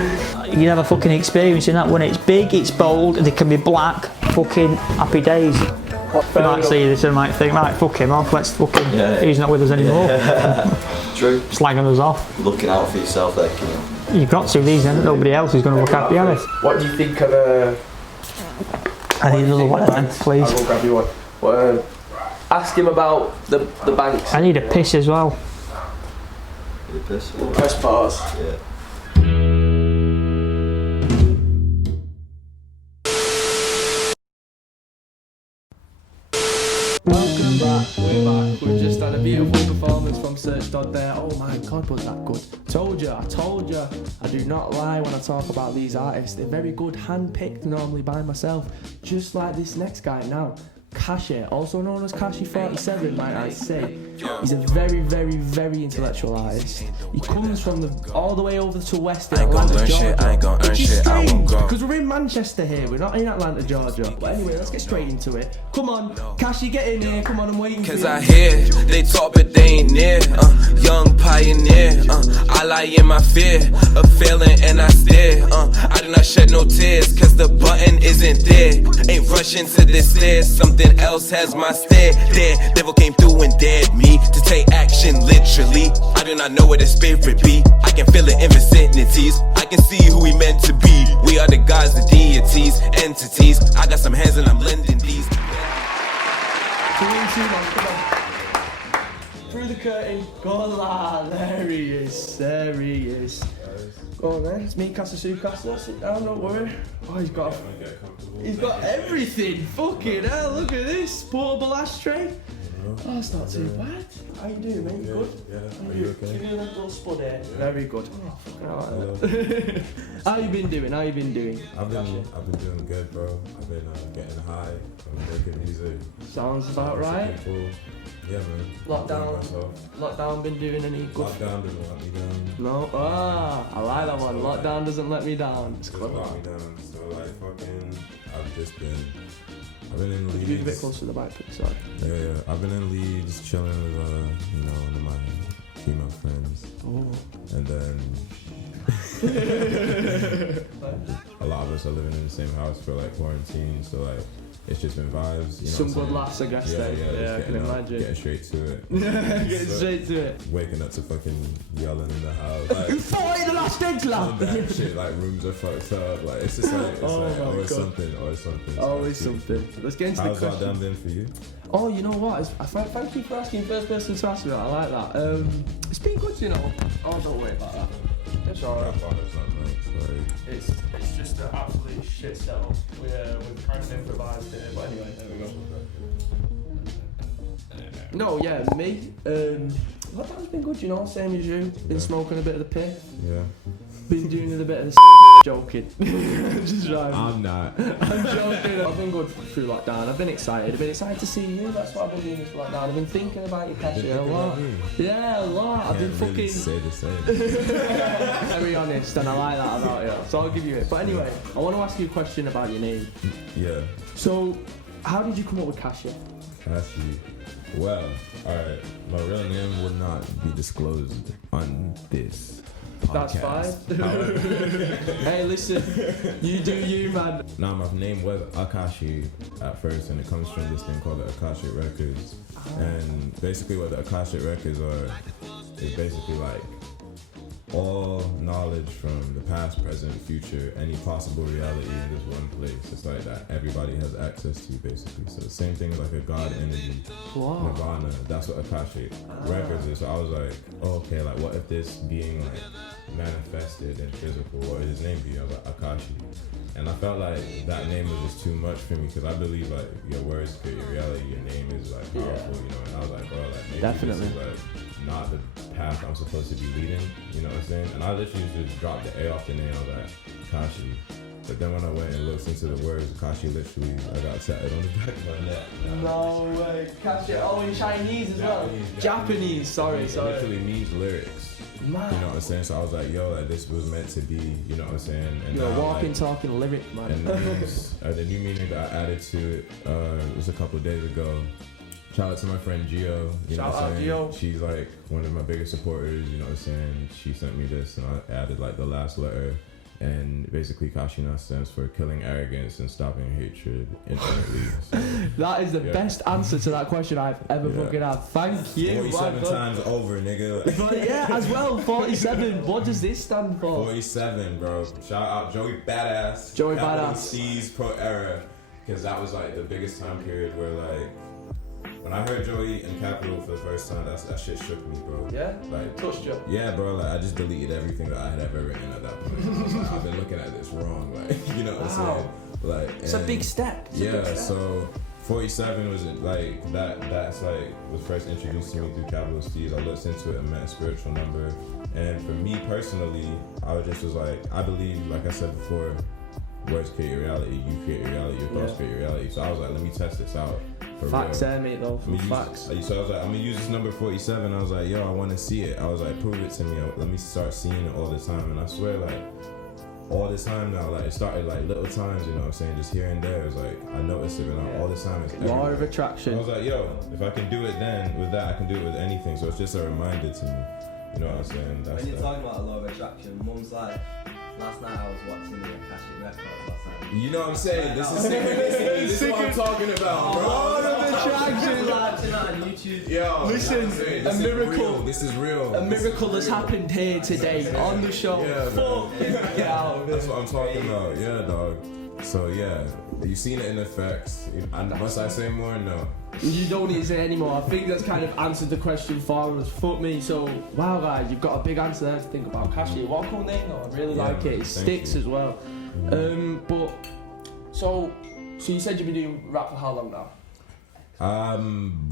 You never fucking experience in that when it's big, it's bold, and it can be black. Fucking happy days. You might see this and might think, right, fuck him off. Let's fucking. He's not with us anymore. True. Slagging us off. Looking out for yourself, there, You've got to. These, and nobody else is going to look after you. What do you think of the? I need another one then, please. I will grab you one. Well, ask him about the banks. I need a piss as well. Need a piss? Press pause. Yeah. Welcome back. We're back. We've just had a beautiful performance from Searchdodd there. Oh my god, was that good? I told you. I do not lie when I talk about these artists. They're very good, hand-picked normally by myself. Just like this next guy now. Kashi, also known as Kashi47, might I say. He's a very, very, very intellectual artist. He comes from all the way over to West in Atlanta, Georgia. I ain't gonna earn shit, I won't go. Because we're in Manchester here, we're not in Atlanta, Georgia. But anyway, let's get straight into it. Come on, Kashi, get in here. Come on, I'm waiting for you. Cause I hear they talk but they ain't near. Young pioneer, I lie in my fear of failing and I stare. I do not shed no tears cause the button isn't there. Ain't rushing to this stairs, something else has my stare. There, devil came through and dared me to take action, literally. naturally. I do not know where the spirit be. I can feel it in vicinities. I can see who we meant to be. We are the gods, the deities, entities. I got some hands and I'm blending these. 3, 2, 1, come on. Through the curtain. Go on, lad. There he is. There he is. Go on then. It's me, Castle Castle. Sit down, don't worry. Oh, he's got everything. Fucking hell, look at this. Portable ashtray. Oh, it's not too bad. How you doing, mate? You good? Yeah. Are you okay? Give you a little spud here. Very good. Oh, fucking hell. How you been doing? I've been doing good, bro. I've been getting high. I'm making music. Sounds about right. Cool. Yeah, man. Lockdown been doing any good? Lockdown doesn't let me down. No? I like that one. Lockdown doesn't let me down. It's doesn't let me down. So like fucking, I've been in Leeds. Could you be a bit closer to the mic, please? Sorry. Yeah. I've been in Leeds chilling with one of my female friends. Oh. And then a lot of us are living in the same house for like quarantine, so like it's just been vibes. You know, some good laughs, I guess. Yeah, I can imagine. Getting straight to it. Getting straight to it. Waking up to fucking yelling in the house. Like, 40 the last stage, lad. That shit, like rooms are fucked up. Like it's just like, always something. Always something. Let's get into the question. How's lockdown been for you? Oh, you know what? Thank you for asking first person to ask me that. I like that. It's been good, you know. Oh, don't worry about that. It's alright. It's just an absolute shit setup. We've kind of improvised it, but anyway, there we go. No, yeah, me. Lockdown's been good, you know, same as you. Been smoking a bit of the pith. Yeah. Been doing a bit of the joking. Just right. I'm not. I'm joking. I've been good through lockdown. I've been excited. I've been excited to see you. That's what I've been doing through lockdown. I've been thinking about you, Kashi, a lot. Yeah, a lot. I've been fucking. Really say the same. Very honest, and I like that about you. So I'll give you it. But anyway, I want to ask you a question about your name. Yeah. So, how did you come up with Kashi? Kashi. Well, alright. My real name will not be disclosed on this podcast. That's fine. Hey, listen, you do you, man. Nah, my name was Akashi at first, and it comes from this thing called the Akashic Records. And basically what the Akashic Records are is basically like all knowledge from the past, present, future, any possible reality in this one place. It's like that everybody has access to, basically. So the same thing like a God energy, Nirvana. That's what Akashic Records is. So I was like, oh, okay, like what if this being like manifested and physical? What would his name be? I was like, Akashi. And I felt like that name was just too much for me because I believe like your words create your reality. Your name is like powerful, you know. And I was like, bro, like maybe definitely. This is like not the path I'm supposed to be leading. You know what I'm saying? And I literally just dropped the A off the name. I was like, Kashi. But then when I went and looked into the words, Kashi literally, I got tatted on the back of my neck. No way, Kashi. Oh, in Chinese as well. Japanese. Sorry. It literally means lyrics. Man. You know what I'm saying? So I was like, yo, like this was meant to be, you know what I'm saying? And you're a walking, like, talking lyric, man. And the new meaning that I added to it was a couple of days ago. Shout out to my friend Gio. Shout out Gio. She's like one of my biggest supporters, you know what I'm saying? She sent me this and I added like the last letter. And basically Kashina stands for killing arrogance and stopping hatred infinitely. So, that is the best answer to that question I've ever fucking had. Thank you. 47 times over, nigga. But yeah, as well, 47. What does this stand for? 47, bro. Shout out Joey Badass. Joey Capital Badass. C's Pro Era. Because that was like the biggest time period where like, when I heard Joey and Capital for the first time, that shit shook me, bro. Yeah? Like, touched you? Yeah, bro. Like, I just deleted everything that I had ever written at that point. I was like, I've been looking at this wrong. Like, you know what I'm saying? Like, it's a big step. So 47 was like that's like was first introduced to me through Capital C's. I looked into it and met a spiritual number. And for me personally, I was like, I believe, like I said before, words create your reality, you create your reality, your thoughts create your reality. So I was like, let me test this out. Facts there, mate, though. Facts. So I was like, I'm gonna use this number 47. I was like, yo, I want to see it. I was like, prove it to me. Let me start seeing it all the time. And I swear, like, all the time now, like, it started like little times, you know what I'm saying, just here and there. It was like, I noticed it, but now all the time it's everywhere. Law of attraction. I was like, yo, if I can do it then with that, I can do it with anything. So it's just a reminder to me. You know what I'm saying? When you're talking about a law of attraction, Mum's like, Last night I was watching the Kashi record last night. You know what I'm saying? This is synchronicity. This is what I'm talking about, bro. All of the tracks in Watching that on YouTube. Yo, Listen, this a miracle. This is real. A miracle has happened here today on the show. Yeah, bro. Get out of That's it. what I'm talking about. Yeah, dog. So yeah, you've seen it in effects. Must I say more? No. You don't need to say anymore. I think that's kind of answered the question for us. Fuck me. So, wow, guys, you've got a big answer there to think about. Kashi, what a cool name though. I really like it. It sticks as well. But so you said you've been doing rap for how long now? I'm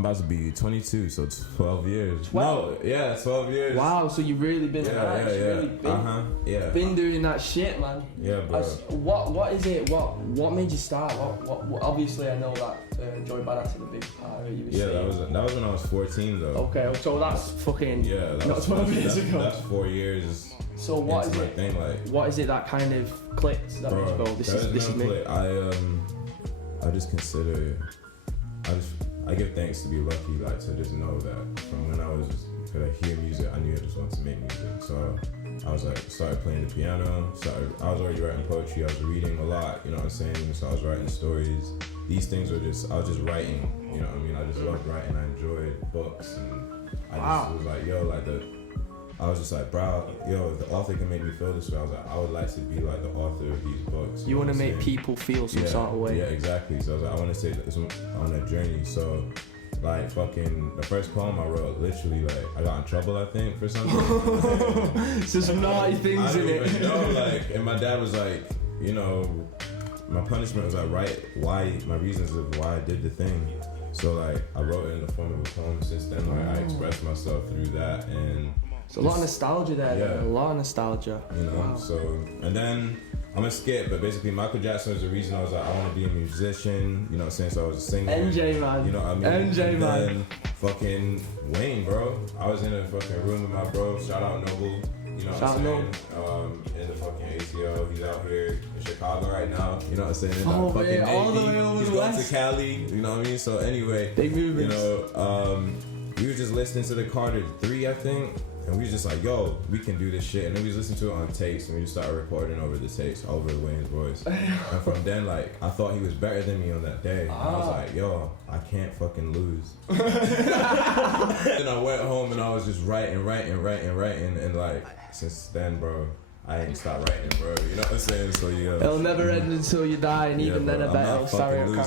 about to be 22, so 12 years. 12? No, yeah, 12 years. Wow, so you've really been been doing that shit, man. Yeah, bro. What is it? What made you start? What obviously I know that Joey Badass had a big part of it. You were saying. that was when I was 14 though. Okay, so that's fucking not 12 years ago. That's 4 years. So what is my it? Thing, like, what is it that kind of clicked that made you go? This is me. Click. I just consider. I give thanks to be lucky, like to just know that from when I hear music, I knew I just wanted to make music. So I was like, started playing the piano. I was already writing poetry. I was reading a lot. You know what I'm saying? So I was writing stories. These things I was just writing. You know what I mean? I just loved writing. I enjoyed books, and I just was like, I was just like, bro, if the author can make me feel this way, I was like, I would like to be like the author of these books. You want to make people feel some sort of way. Yeah, exactly. So I was like, I want to say that on a journey. So, like, fucking, the first poem I wrote, literally, like, I got in trouble, I think, for something. So some naughty things in it. I don't even know, like, and my dad was like, you know, my punishment was like, my reasons of why I did the thing. So, like, I wrote it in the form of a poem. Since then, like, I expressed myself through that, and a lot of nostalgia there. Yeah. A lot of nostalgia. You know, wow. So, and then I'm gonna skip, but basically Michael Jackson was the reason I was like, I want to be a musician. You know what I'm saying? So I was a singer. NJ man. You know what I mean? NJ and man. then fucking Wayne, bro. I was in a fucking room with my bro. Shout out Noble. You know what I'm saying? In the fucking ATO. He's out here in Chicago right now. You know what I'm saying? Oh man, all the way over He's the going west. to Cali. You know what I mean? So anyway, they moving. You know, we were just listening to the Carter 3, I think. And we was just like, yo, we can do this shit. And then we was listening to it on tapes, and we just started recording over the tapes, over Wayne's voice. And from then, like, I thought he was better than me on that day. And I was like, yo, I can't fucking lose. Then I went home and I was just writing. And like, since then, bro, I ain't stopped writing, bro. You know what I'm saying? So yeah. It'll never end until you die, and even then I bet it'll carry on.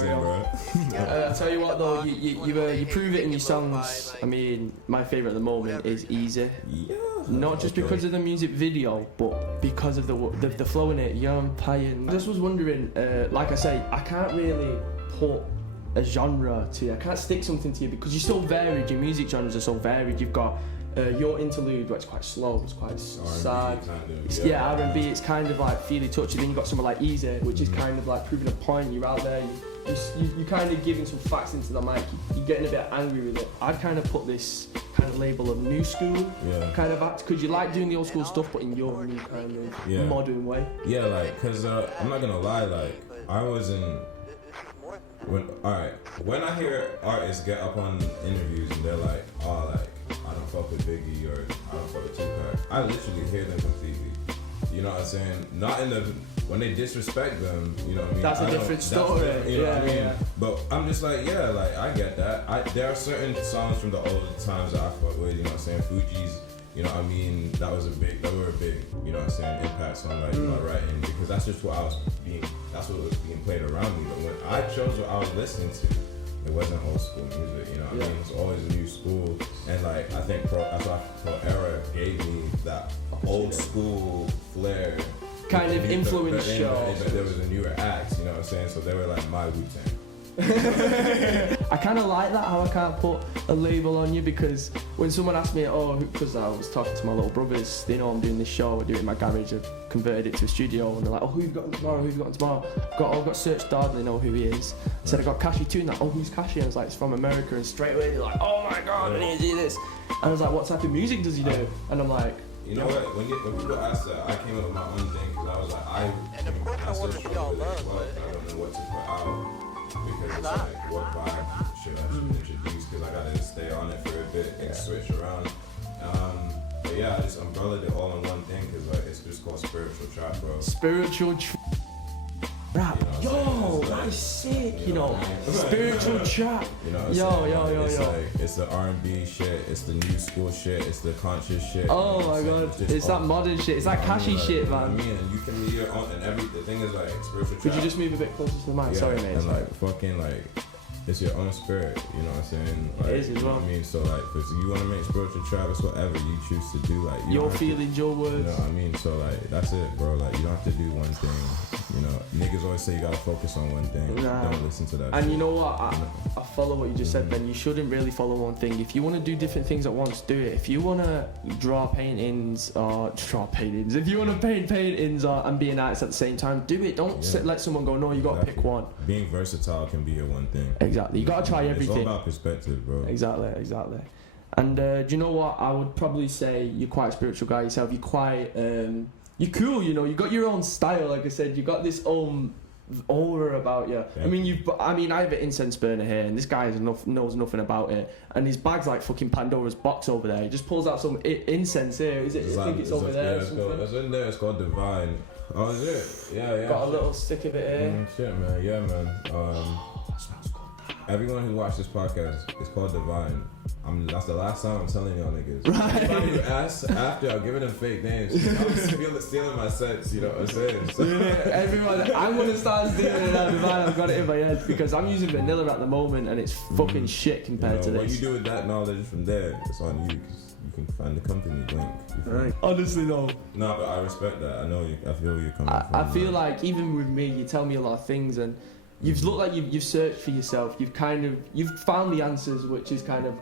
I tell you what though, you prove it in your songs. I mean, my favourite at the moment is Easy. Yeah. Not just because of the music video, but because of the flow in it. Young Paying. I just was wondering, like I say, I can't really put a genre to you. I can't stick something to you because you're so varied. Your music genres are so varied. You've got your interlude, where it's quite slow, it's quite sad. Kind of, it's, yeah, R&B. It's kind of like feely touchy. Then you got something like Easy, which is kind of like proving a point. You're out there. You kind of giving some facts into the mic. You're getting a bit angry with it. I'd kind of put this kind of label of new school kind of act, because you like doing the old school stuff, but in your new kind of modern way. Yeah, like, because I'm not gonna lie, like, I wasn't. When I hear artists get up on interviews and they're like, oh, like, I don't fuck with Biggie or I don't fuck with Tupac, I literally hear them completely. You know what I'm saying? Not in the, when they disrespect them, you know what I mean? That's a different story. You know what I mean? But I'm just like, yeah, like, I get that. There are certain songs from the old times that I fuck with, you know what I'm saying? Fuji's, you know what I mean? They were a big, you know what I'm saying, impacts on like my writing, because that's just what that's what was being played around me. But when I chose what I was listening to, it wasn't old school music, you know what I mean? It was always a new school. And like, I think that's why Pro Era gave me that old school flair. Kind of influence show. But there was a newer act, you know what I'm saying? So they were like my Wu-Tang. I kind of like that, how I can't put a label on you, because when someone asks me, because I was talking to my little brothers, they know I'm doing this show, we're doing it in my garage, I've converted it to a studio, and they're like, who you got on tomorrow, I've got Searchdodd, they know who he is. I said I got Kashi too, and they're like, who's Kashi? And I was like, it's from America, and straight away they're like, oh my god, I need to do this. And I was like, what type of music does he do? And I'm like, you know what, when people ask that, I came up with my own thing, because I was like, I still struggle with it as well, I don't know what to put out. Because it's like, what vibe should I introduce? Because I gotta stay on it for a bit and switch around. But yeah, I just umbrellaed it all in one thing because like it's just called spiritual trap, bro. Spiritual rap. You know what I'm saying? It's like- That's sick, you know. what I mean? Spiritual trap. You know what I'm saying? It's like, it's the R&B shit, it's the new school shit, it's the conscious shit. you know Oh what my I'm saying? god, just it's that all- modern shit. It's that you know what I Kashi mean? Like, shit, you know what I man. mean? And you can be your own, and the thing is like spiritual trap. Could you just move a bit closer to the mic? Yeah, Sorry, mate. and like fucking like it's your own spirit, you know what I'm saying? Like, is as you know well. what I mean? So like if you want to make spiritual trap, it's whatever you choose to do. Like you Your don't have to- feelings, your you words. know what I mean? So like that's it, bro. Like you don't have to do one thing. You know, niggas always say you gotta focus on one thing. Nah. Don't listen to that. And shit. you know what? I follow what you just said, Ben. You shouldn't really follow one thing. If you want to do different things at once, do it. If you want to draw paintings, if you want to paint paintings and be an artist at the same time, do it. Don't let someone go, no, you got to pick one. Being versatile can be your one thing. Exactly. You got to try everything. It's all about perspective, bro. Exactly. And do you know what? I would probably say you're quite a spiritual guy yourself. You're quite, you're cool, you know. You got your own style, like I said. You got this own aura about you. I have an incense burner here, and this guy knows nothing about it. And his bag's like fucking Pandora's box over there. He just pulls out some incense here. Is it? I think it's over there. It's in there. It's called Divine. Oh, is it? Yeah. Got a little stick of it here. Shit, man. Yeah, man. Everyone who watched this podcast, it's called Divine. That's the last time I'm telling y'all niggas. Right. Anybody who asks after, I'll give them fake names. I'm stealing my sets, you know what I'm saying? So. Everyone, I'm gonna start stealing it out of Divine. I've got it in my head because I'm using vanilla at the moment, and it's fucking shit compared to What this. you do with that knowledge from there, it's on you. 'Cause you can find the company link. Right. Honestly, though. No, but I respect that. I know you. I feel where you're coming from. I feel like even with me, you tell me a lot of things, and you've looked like you've searched for yourself. You've found the answers, which is kind of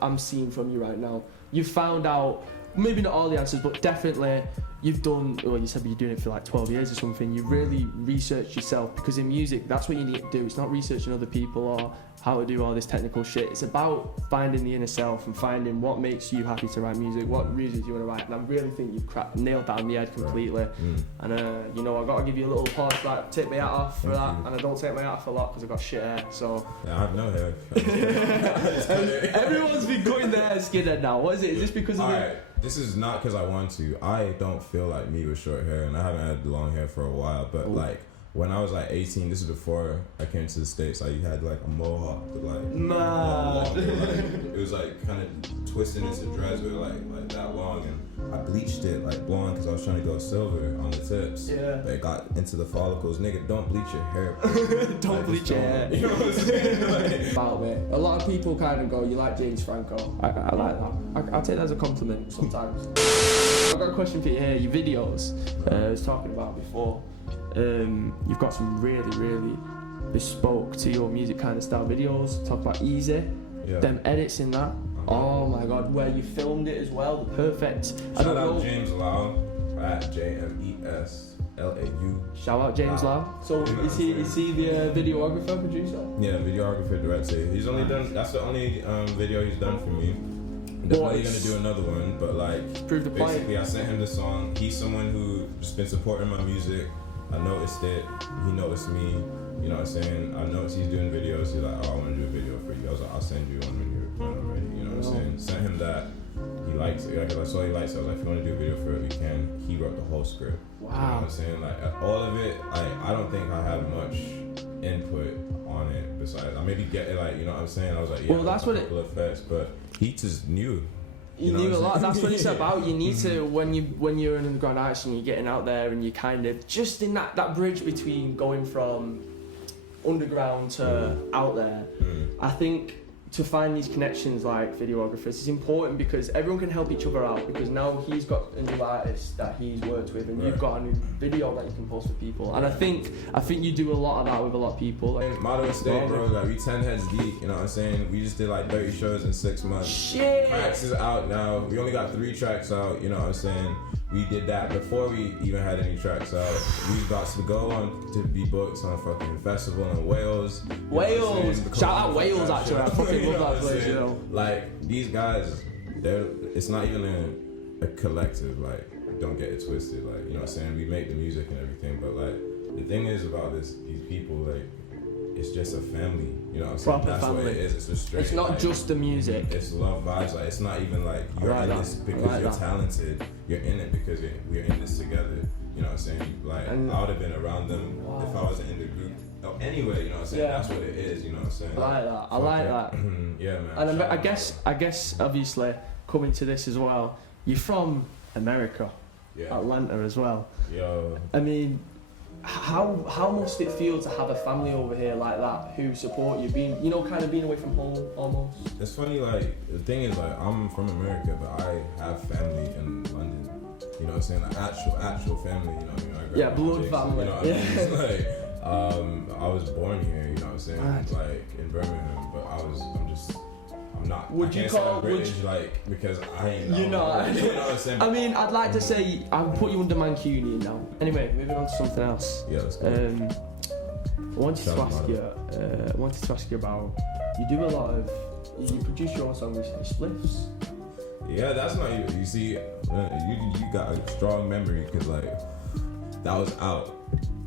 I'm seeing from you right now. You've found out maybe not all the answers, but definitely you've done. Well, you said you're doing it for like 12 years or something. You've really researched yourself, because in music, that's what you need to do. It's not researching other people or how to do all this technical shit. It's about finding the inner self and finding what makes you happy to write music, what music you want to write. And I really think you've nailed that on the head completely. And you know, I got to give you a little pause, like take my hat off for that. And I don't take my hat off a lot because I've got shit hair. So I have no hair. everyone's been cutting their hair skinhead now. What is it? Is this because of Alright, this is not because I want to. I don't feel like me with short hair, and I haven't had long hair for a while. But like when I was like 18, this is before I came to the States. I had like a mohawk with like long, it was like kind of twisted into dreads, but like that long, and I bleached it like blonde because I was trying to go silver on the tips. Yeah. But it got into the follicles. Nigga, don't bleach your hair. Don't bleach your hair. You know what I'm saying? About me. A lot of people kind of go, you like James Franco. I like that. I'll take that as a compliment sometimes. I've got a question for you here. Your videos, I was talking about before. You've got some really bespoke to your music kind of style videos. Talk about Easy, them edits in that. Oh my god, where you filmed it as well, the perfect. Shout out James Lau at JMESLAU. Shout out James Lau. So is he the videographer, producer? Yeah, videographer, director. He's only done. That's the only video he's done for me. Definitely gonna do another one, but like Prove the point. basically, I sent him the song. He's someone who just been supporting my music. I noticed it. He noticed me. You know what I'm saying? I noticed he's doing videos. He's like, oh, I want to do a video for you. I was like, I'll send you one when I'm ready. You know what I'm saying? Sent him that. He likes it. Like, I saw he likes it. I was like, if you want to do a video for it, we can. He wrote the whole script. Wow. You know what I'm saying? Like, all of it, I don't think I had much input on it besides I maybe get it, like, you know what I'm saying? I was like, yeah, well, that's what it effects, but he just knew. You knew a lot. That's what it's about. You need to, when you're an underground artist and you're getting out there and you kind of just in that bridge between going from underground to out there. I think to find these connections like videographers is important because everyone can help each other out, because now he's got a new artist that he's worked with and you've got a new video that you can post for people, and I think you do a lot of that with a lot of people. Like, Motto State, bro, like we 10 heads deep, you know what I'm saying? We just did like 30 shows in 6 months. Shit! Tracks is out now. We only got 3 tracks out, you know what I'm saying? We did that before we even had any tracks out. We got to go on to be booked on a fucking festival in Wales. Wales! Shout out Wales, actually. I fucking love that place, you know. Like, these guys, it's not even a collective, like, don't get it twisted, like, you know what I'm saying? We make the music and everything, but like, the thing is about these people, like, it's just a family. You know what I'm saying? Proper That's family. what it is. It's a straight. It's not like, just the music. It's love vibes. Like it's not even like you're like in that. this because I like you're that. talented. You're in it because we're in this together. You know what I'm saying? Like And- I would have been around them if I wasn't in the group. Oh, anyway, you know what I'm saying? Yeah. That's what it is. You know what I'm saying? I like that. I like that. Yeah, man. And Shout I out. guess, obviously, coming to this as well, you're from America, Yeah. Atlanta as well. Yo. I mean, how must it feel to have a family over here like that who support you, being, you know, kind of being away from home almost? It's funny, like, the thing is, like, I'm from America, but I have family in London. You know what I'm saying? Like, actual family, you know what I mean? I grew Yeah, up in blood Dixon, family. You know what I mean? It's like, I was born here, you know what I'm saying? Right. Like, in Birmingham, but I'm not. Would I you can't call- say I'm would British, like, because I ain't. You're not. You know what I'm saying? I mean, I'd like to say I'll put you under Mancunian now. Anyway, moving on to something else. Yeah, let's go. I wanted to ask you about. You do a lot of. You produce your own songs recently, spliffs. Yeah, that's not even. You see, you got a strong memory because like that was out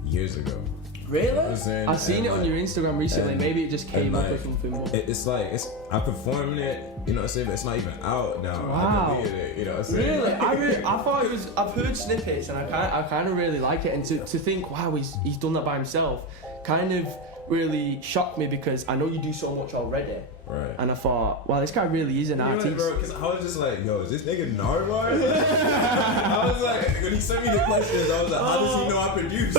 years ago. Really? You know what I'm saying? I've seen And, it on like, your Instagram recently. and- Maybe it just came and, up like, with something more. It's like I performed it. You know what I'm saying? But it's not even out now. Wow. I deleted it. You know what I'm saying? Really? I thought it was. I've heard snippets and I kind of really like it. And to think, wow, he's done that by himself, kind of really shocked me because I know you do so much already. Right. And I thought, wow, this guy really is an You know what, artist. bro? Because I was just like, yo, is this nigga Narvar? I was like, when he sent me the questions, I was like, how does he know I produce?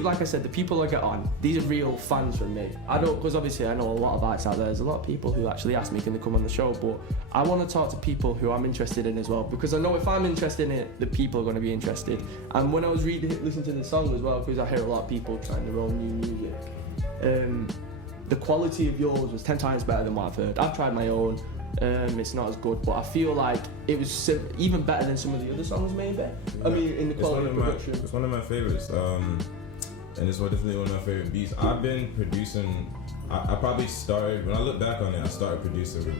Like I said, the people I get on, these are real fans from me. I don't, because obviously I know a lot of artists out there. There's a lot of people who actually ask me, can they come on the show? But I want to talk to people who I'm interested in as well, because I know if I'm interested in it, the people are going to be interested. And when I was listening to the song as well, because I hear a lot of people trying their own new music, the quality of yours was 10 times better than what I've heard. I've tried my own. It's not as good, but I feel like it was even better than some of the other songs, maybe. I mean, in the quality of production. It's one of my favorites. And it's definitely one of my favorite beats. I've been producing. I probably started when I look back on it. I started producing.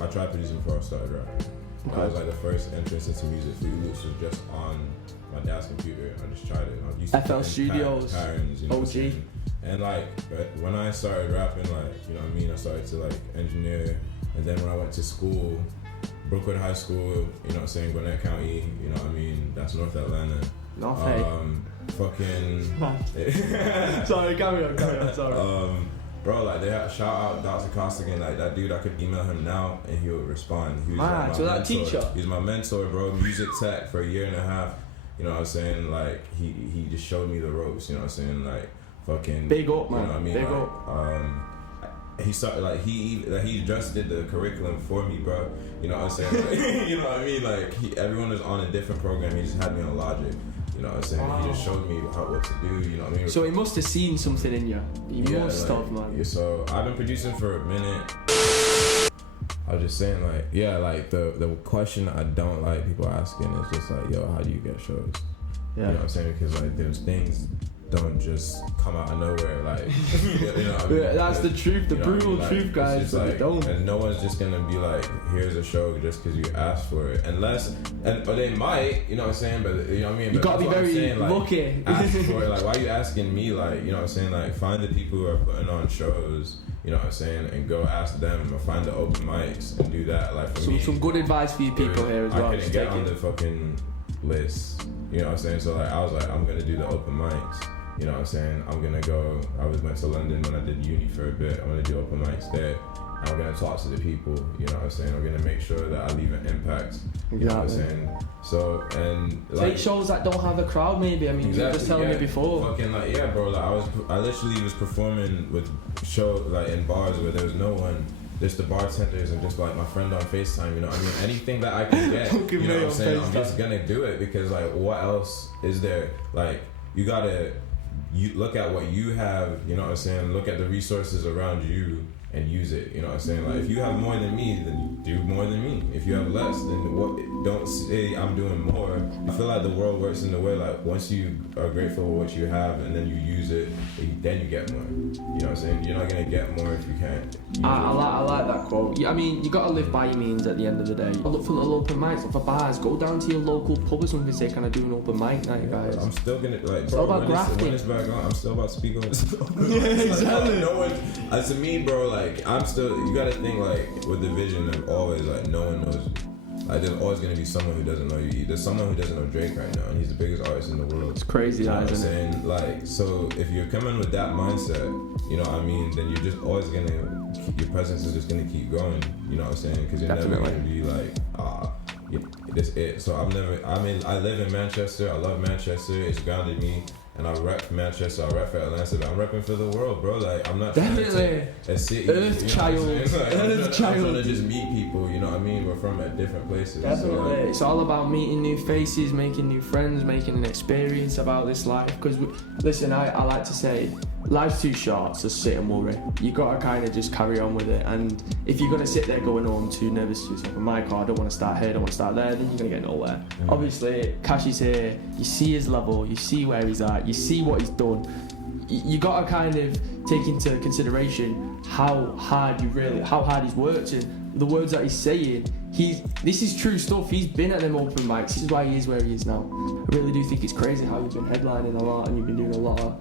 I tried producing before I started rapping. Okay. That was like the first entrance into music. Free Loops was just on my dad's computer. I just tried it. I used to FL put in Studios, patterns, you know what I'm OG. saying? And like, but when I started rapping, like, you know what I mean, I started to like engineer. And then when I went to school, Brookwood High School, you know what I'm saying, Gwinnett County, you know what I mean, that's North Atlanta. Fucking. Sorry, carry on, sorry. Bro, like they had shout out Dr. Costigan, like that dude. I could email him now and he would respond. He was like my so that mentor. teacher. He's my mentor, bro. Music tech for a year and a half. You know what I'm saying? Like he just showed me the ropes. You know what I'm saying? Like fucking Big up, man. You know what I mean? Big like, up. He started like he just did the curriculum for me, bro. You know what I'm saying? Like, you know what I mean? Like everyone was on a different program. He just had me on Logic. You know what I'm saying? Wow. He just showed me what to do. You know what I mean? So he must have seen something in you. He must have, man. Yeah, so I've been producing for a minute. I was just saying, like, yeah, like the question I don't like people asking is just like, yo, how do you get shows? Yeah. You know what I'm saying? Because like those things don't just come out of nowhere, like you know what I mean? Yeah, that's the truth, the You know what I brutal mean? Like, truth, it's guys. just But they like, don't. and no one's just gonna be like, here's a show just because you asked for it, but they might, you know what I'm saying? But you know what I mean? You But gotta be that's what I'm very saying, like, lucky. ask for it. Like, why are you asking me? Like, you know what I'm saying? Like, find the people who are putting on shows. You know what I'm saying? And go ask them or find the open mics and do that. Like for me, Some good advice for you people here as well. I couldn't Just get take on it. the fucking list. You know what I'm saying? So like I was like, I'm gonna do the open mics. You know what I'm saying? I'm gonna go. went to London when I did uni for a bit. I'm gonna do open mics there. And I'm gonna talk to the people. You know what I'm saying? I'm gonna make sure that I leave an impact. You know what I'm saying? So and like Take shows that don't have a crowd, maybe. I mean, you were just telling me before. Fucking like yeah, bro. Like I literally was performing with show like in bars where there was no one. Just the bartenders and just like my friend on FaceTime, you know what I mean? Anything that I can get, Don't give you know me what I'm on saying? I'm FaceTime. just gonna do it because like what else is there? Like you gotta look at what you have, you know what I'm saying? Look at the resources around you and use it, you know what I'm saying? Like if you have more than me, then do more than me. If you have less, then what? Don't say I'm doing more. I feel like the world works in the way like once you are grateful for what you have and then you use it, then you get more. You know what I'm saying? You're not gonna get more if you can't. I like that quote. Yeah, I mean, you gotta live by your means at the end of the day. Look for little open mics, look for bars. Go down to your local pub or something and say, "Can I do an open mic night, guys?" I'm still gonna like. It's all about grafting. When it's back on, I'm still about to speak on this. Yeah, exactly. No one. To me, bro, like I'm still. You gotta think like with the vision of always like no one knows. Like there's always gonna be someone who doesn't know you. There's someone who doesn't know Drake right now, and he's the biggest artist in the world. It's crazy, you know what I'm isn't it? saying? Like, so if you're coming with that mindset, you know what I mean, then you're just always gonna, your presence is just gonna keep growing. You know what I'm saying? Because you're never gonna be like, this it. So I live in Manchester. I love Manchester. It's grounded me. And I rep Manchester, I rep for Atlanta, but I'm repping for the world, bro. Like, I'm not trying to take a city. Earth child. I'm trying to just meet people, you know what I mean? We're from at different places. Definitely. So, like, It's all about meeting new faces, making new friends, making an experience about this life. Because, listen, I like to say, life's too short to sit and worry. You gotta kind of just carry on with it. And if you're gonna sit there going, "Oh, I'm too nervous to do something on my car, I don't want to start here, I don't want to start there," then you're gonna get nowhere. Obviously, Kashi's here. You see his level, you see where he's at, you see what he's done. You gotta kind of take into consideration how hard he's worked and the words that he's saying. This is true stuff. He's been at them open mics. This is why he is where he is now. I really do think it's crazy how you've been headlining a lot and you've been doing a lot of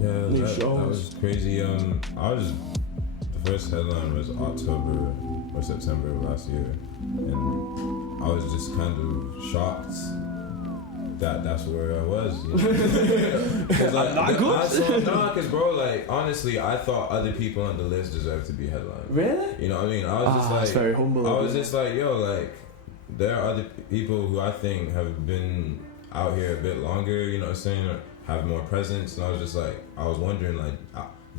new that shows. was crazy. The first headline was October or September of last year, and I was just kind of shocked that that's where I was. You know? Because bro, like honestly, I thought other people on the list deserved to be headlined. Really? You know what I mean? I was just like, that's very humble. I was just like, yo, like there are other people who I think have been out here a bit longer. You know what I'm saying? Or have more presence, and I was just like, I was wondering like,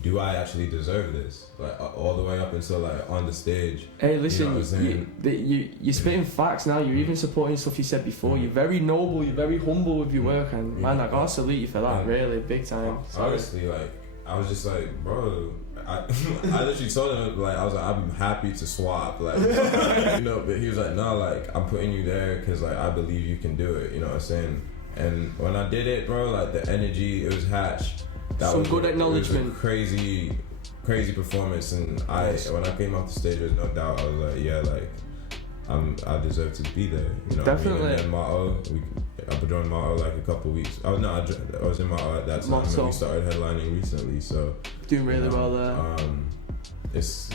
do I actually deserve this? Like all the way up until like on the stage. Hey, listen, you know you're spitting facts now. You're even supporting stuff you said before. You're very noble. You're very humble with your work, and man, I gotta salute you for that. Really, big time. Honestly, like I was just like, bro, I literally told him like I was like, I'm happy to swap, like you know. But he was like, no, like I'm putting you there because like I believe you can do it. You know what I'm saying? And when I did it, bro, like the energy, it was hatched. That was good acknowledgement. It was a crazy performance, and when I came off the stage, there's no doubt. I was like, yeah, like I deserve to be there. You know, definitely. What I mean? And then Motto, I joined Motto like a couple weeks. I was in Motto at that time, and we started headlining recently. So doing really well there. It's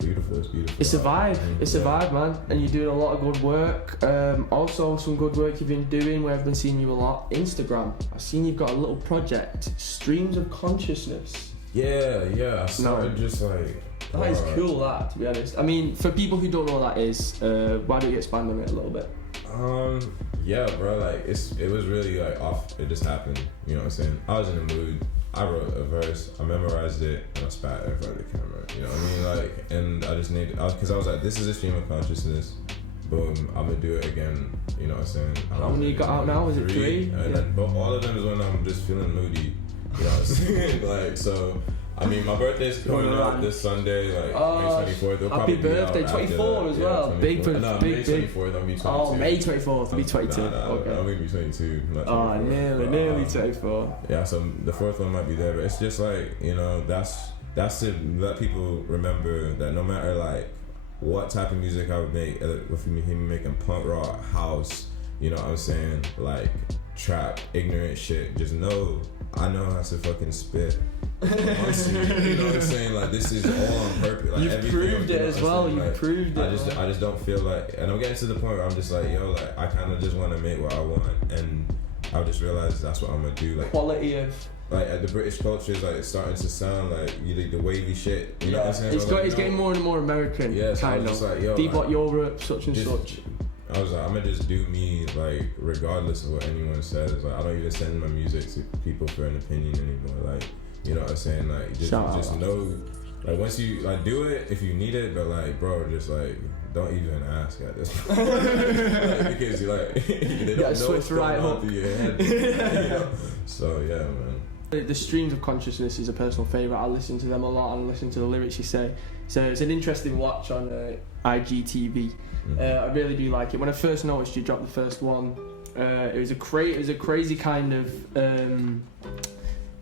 beautiful. It's beautiful. It's a vibe. It's a vibe, man. And you're doing a lot of good work. Also, some good work you've been doing where I've been seeing you a lot. Instagram. I've seen you've got a little project, Streams of Consciousness. Yeah. I started just like. That is cool. That, to be honest. I mean, for people who don't know what that is, why don't you expand on it a little bit? Yeah, bro. Like it was really like off. It just happened. You know what I'm saying? I was in the mood. I wrote a verse, I memorized it, and I spat it in front of the camera. You know what I mean? Like, and I just needed, because I was like, this is a stream of consciousness. Boom, I'm gonna do it again. You know what I'm saying? How many you got out now? Is it 3? And then, but all of them is when I'm just feeling moody. You know what I'm saying? Like, so. I mean, my birthday's coming up this Sunday, like May 24th. Happy birthday, 24 as well. Yeah, big. May 24th, I'll be 22. Oh, May 24th, I'll be 22. Okay. I'm gonna be 22. Nearly 24. Yeah, so the 4th one might be there, but it's just like, you know, that's to let people remember that no matter like what type of music I would make, with him making punk rock, house, you know what I'm saying, like trap, ignorant shit, just know I know how to fucking spit. You know what I'm saying? Like this is all on purpose. Like, you've proved it as well. You've proved it. I just don't feel like, and I'm getting to the point where I'm just like, yo, like I kind of just want to make what I want, and I just realized that's what I'm gonna do. Like quality of. Like the British culture is like it's starting to sound like the wavy shit. You know what I'm saying? It's getting more and more American. Yeah, so kind of. Like, yo, Debot Europe, such and such. I was like, I'm gonna just do me, like, regardless of what anyone says. Like, I don't even send my music to people for an opinion anymore. Like, you know what I'm saying? Like, just know, like, once you, like, do it if you need it, but, like, bro, just, like, don't even ask at this point. Like, because, you like, they don't know what's going on through your head. You know? So, yeah, man. The streams of consciousness is a personal favourite. I listen to them a lot and listen to the lyrics you say. So it's an interesting watch on IGTV. I really do like it. When I first noticed you dropped the first one, it was a crazy kind of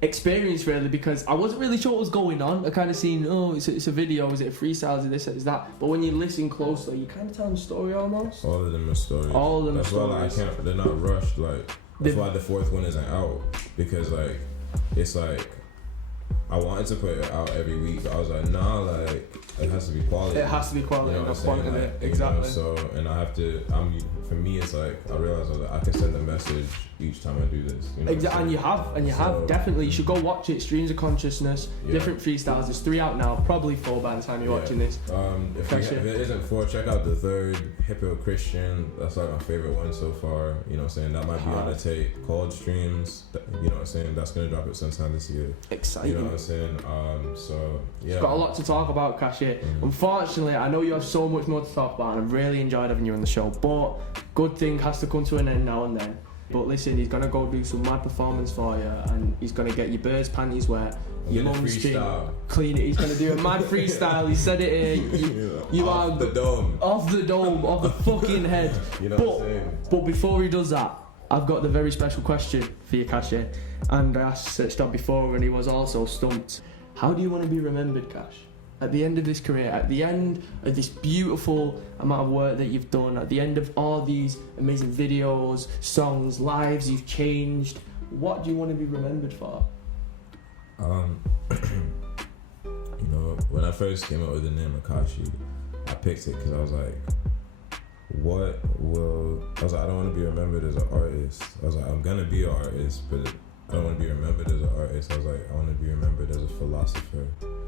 experience really, because I wasn't really sure what was going on. I kind of seen, it's a video, is it a freestyle, is it this, is that? But when you listen closely, you kind of tell them a story almost. All of them are stories. All of them That's stories. why like, they're not rushed. Like that's why the fourth one isn't out, because like it's like I wanted to put it out every week, but I was like, nah, like it has to be quality. It has to be quality. You know what I'm saying? Like, exactly. You know, so, and I have to. For me, it's like I realize that I can send a message each time I do this. You know Exactly, and you have definitely. You should go watch it. Streams of Consciousness, different freestyles. There's 3 out now, probably 4 by the time you're watching this. If it isn't 4, check out the 3rd, Hippo Christian. That's like my favorite one so far. You know what I'm saying? That might be on a tape. Cold Streams. You know what I'm saying? That's gonna drop it sometime this year. Exciting. You know what I'm saying? So yeah. You've got a lot to talk about, Kashi. Unfortunately, I know you have so much more to talk about, and I've really enjoyed having you on the show. But good thing has to come to an end now and then. But listen, he's gonna go do some mad performance for you, and he's gonna get your birds' panties wet, your mum's thing, clean it. He's gonna do a mad freestyle. He said it here. You off are the dome, off the fucking head. You know what I'm saying? But before he does that, I've got the very special question for you, Kashi. And I asked Searchdodd before, and he was also stumped. How do you want to be remembered, Kash? At the end of this career, at the end of this beautiful amount of work that you've done, at the end of all these amazing videos, songs, lives you've changed, what do you want to be remembered for? You know, when I first came up with the name of Kashi, I picked it because I was like, I don't want to be remembered as an artist. I was like, I'm gonna be an artist, but I don't want to be remembered as an artist. I was like, I want to be remembered as a philosopher.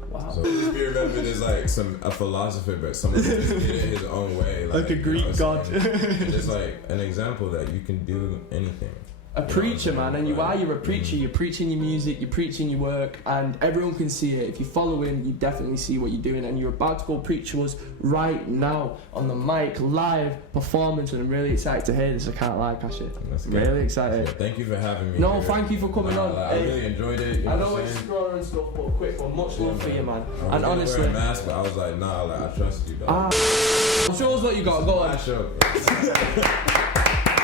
Wow. So just be remembered as like a philosopher, but someone who just did it his own way, like a Greek god. Just like an example that you can do anything. A preacher, man, and you're a preacher. You're preaching your music, you're preaching your work, and everyone can see it. If you follow him, you definitely see what you're doing, and you're about to go preach to us right now on the mic, live performance, and I'm really excited to hear this. I can't lie, Kashi. Really excited. Yeah, thank you for having me. No, thank you for coming on. I really enjoyed it. I know it's scroller and stuff, but quick one. Much love for you, man. And honestly, wear a mask, but I was like, nah, like I trust you, dog. Show us what you got. Go on.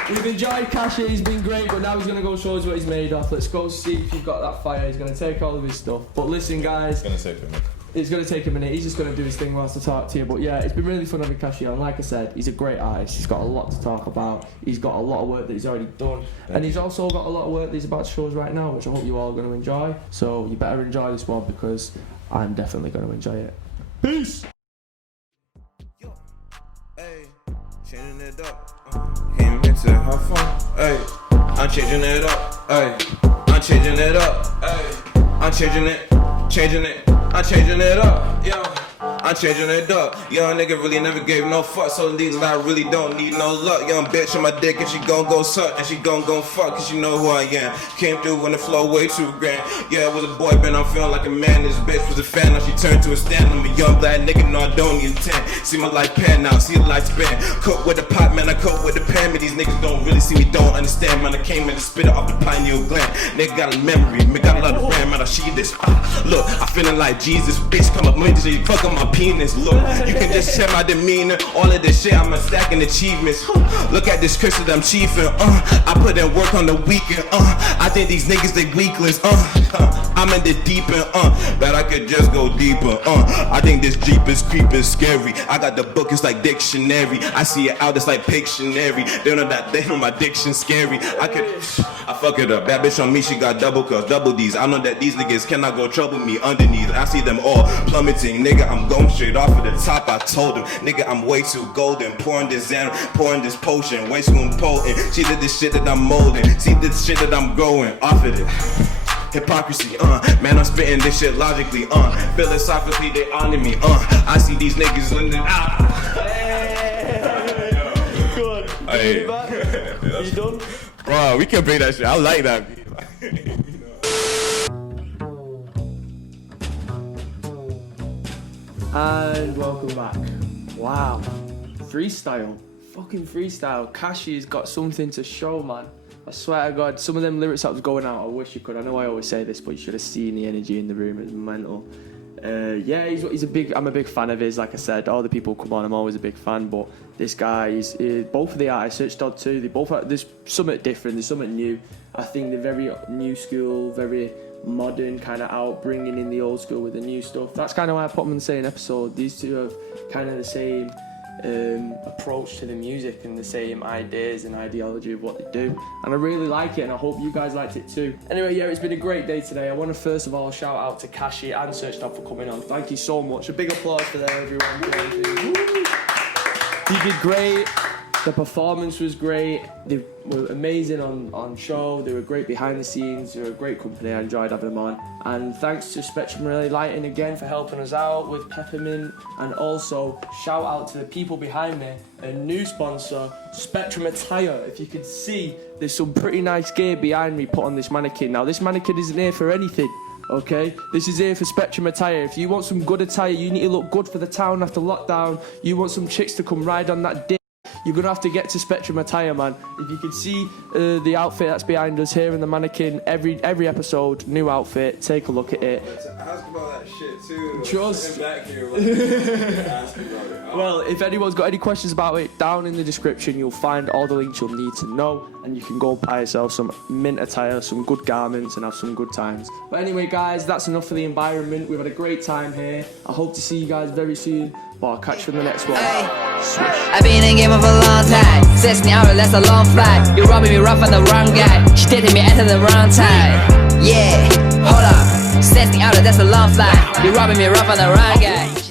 We've enjoyed Kashi, he's been great, but now he's going to go show us what he's made of. Let's go see if you've got that fire. He's going to take all of his stuff. But listen, guys. It's going to take a minute. He's just going to do his thing whilst I talk to you. But yeah, it's been really fun having Kashi on. Like I said, he's a great artist. He's got a lot to talk about. He's got a lot of work that he's already done. And he's also got a lot of work that he's about to show us right now, which I hope you all are going to enjoy. So you better enjoy this one, because I'm definitely going to enjoy it. Peace! Hey, changing it up. Came in to have fun. Hey, I'm changing it up. Hey, I'm changing it up. Hey, I'm changing it, I'm changing it up. Yo, I'm changing it up. Young nigga really never gave no fuck, so legally I really don't need no luck. Young bitch on my dick and she gon' go suck, and she gon' fuck, cause you know who I am. Came through when the flow way too grand. Yeah, I was a boy, but I'm feeling like a man. This bitch was a fan, now she turned to a stand. I'm a young black nigga, no I don't need 10. See my life pan now, see the light span. Cook with the pot, man, I cook with the pan. But these niggas don't really see me, don't understand. Man, I came in to spit it off the pineal gland. Nigga got a memory, man, got a lot of RAM, man, I see this. Look, I feeling like Jesus, bitch, come up with this, fuck up my penis. Look, you can just check my demeanor. All of this shit, I'm a stacking achievements. Look at this Chris that I'm chiefing. I put in work on the weekend. I think these niggas, they weaklings. I'm in the deep end. But I could just go deeper. I think this Jeep is creeping scary. I got the book, it's like dictionary. I see it out, it's like Pictionary. They know my diction scary. I fuck it up. Bad bitch on me, she got double cups, double D's. I know that these niggas cannot go trouble me underneath. I see them all plummeting. Nigga, I'm going straight off of the top. I told him, nigga, I'm way too golden. Pouring this potion, way too important. See that this shit that I'm molding. See this shit that I'm growing off of it. Hypocrisy, man, I'm spitting this shit logically, philosophically, they honor me, I see these niggas lending out. Good. Hey. Are you done? Bro, we can play that shit. I like that beat. And welcome back. Wow. Freestyle. Fucking freestyle. Kashi's got something to show, man. I swear to God, some of them lyrics that was going out, I wish you could. I know I always say this, but you should have seen the energy in the room. It was mental. Yeah, I'm a big fan of his. Like I said, all the people come on, I'm always a big fan. But this guy, both of the artists, Searchdodd too, they both there's something different, there's something new. I think they're very new school, very modern, kind of out, bringing in the old school with the new stuff. That's kind of why I put them in the same episode. These two have kind of the same approach to the music and the same ideas and ideology of what they do, and I really like it, and I hope you guys liked it too. Anyway, yeah, it's been a great day today. I want to first of all shout out to Kashi and Searchdodd for coming on. Thank you so much. A big applause for them, everyone. You did great. The performance was great. They were amazing on show. They were great behind the scenes. They were a great company. I enjoyed having them on. And thanks to Spectrum Relay Lighting again for helping us out with Peppermint. And also shout out to the people behind me. A new sponsor, Spectrum Attire. If you could see, there's some pretty nice gear behind me put on this mannequin. Now this mannequin isn't here for anything. Okay, this is here for Spectrum Attire. If you want some good attire, you need to look good for the town after lockdown. You want some chicks to come ride on that dick, you're going to have to get to Spectrum Attire, man. If you can see the outfit that's behind us here in the mannequin, every episode, new outfit, take a look at it. Ask about that shit too. Just back here, ask about it. Well, if anyone's got any questions about it, down in the description you'll find all the links you'll need to know, and you can go and buy yourself some mint attire, some good garments, and have some good times. But anyway, guys, that's enough for the environment. We've had a great time here. I hope to see you guys very soon. But I'll catch you in the next one. Swish. I've been in game of a long time. Says me out, that's a long flight. You're robbing me rough on the wrong guy. She dated me at the wrong time. Yeah, hold up. Says me out, that's a long flight. You're robbing me rough on the wrong guy.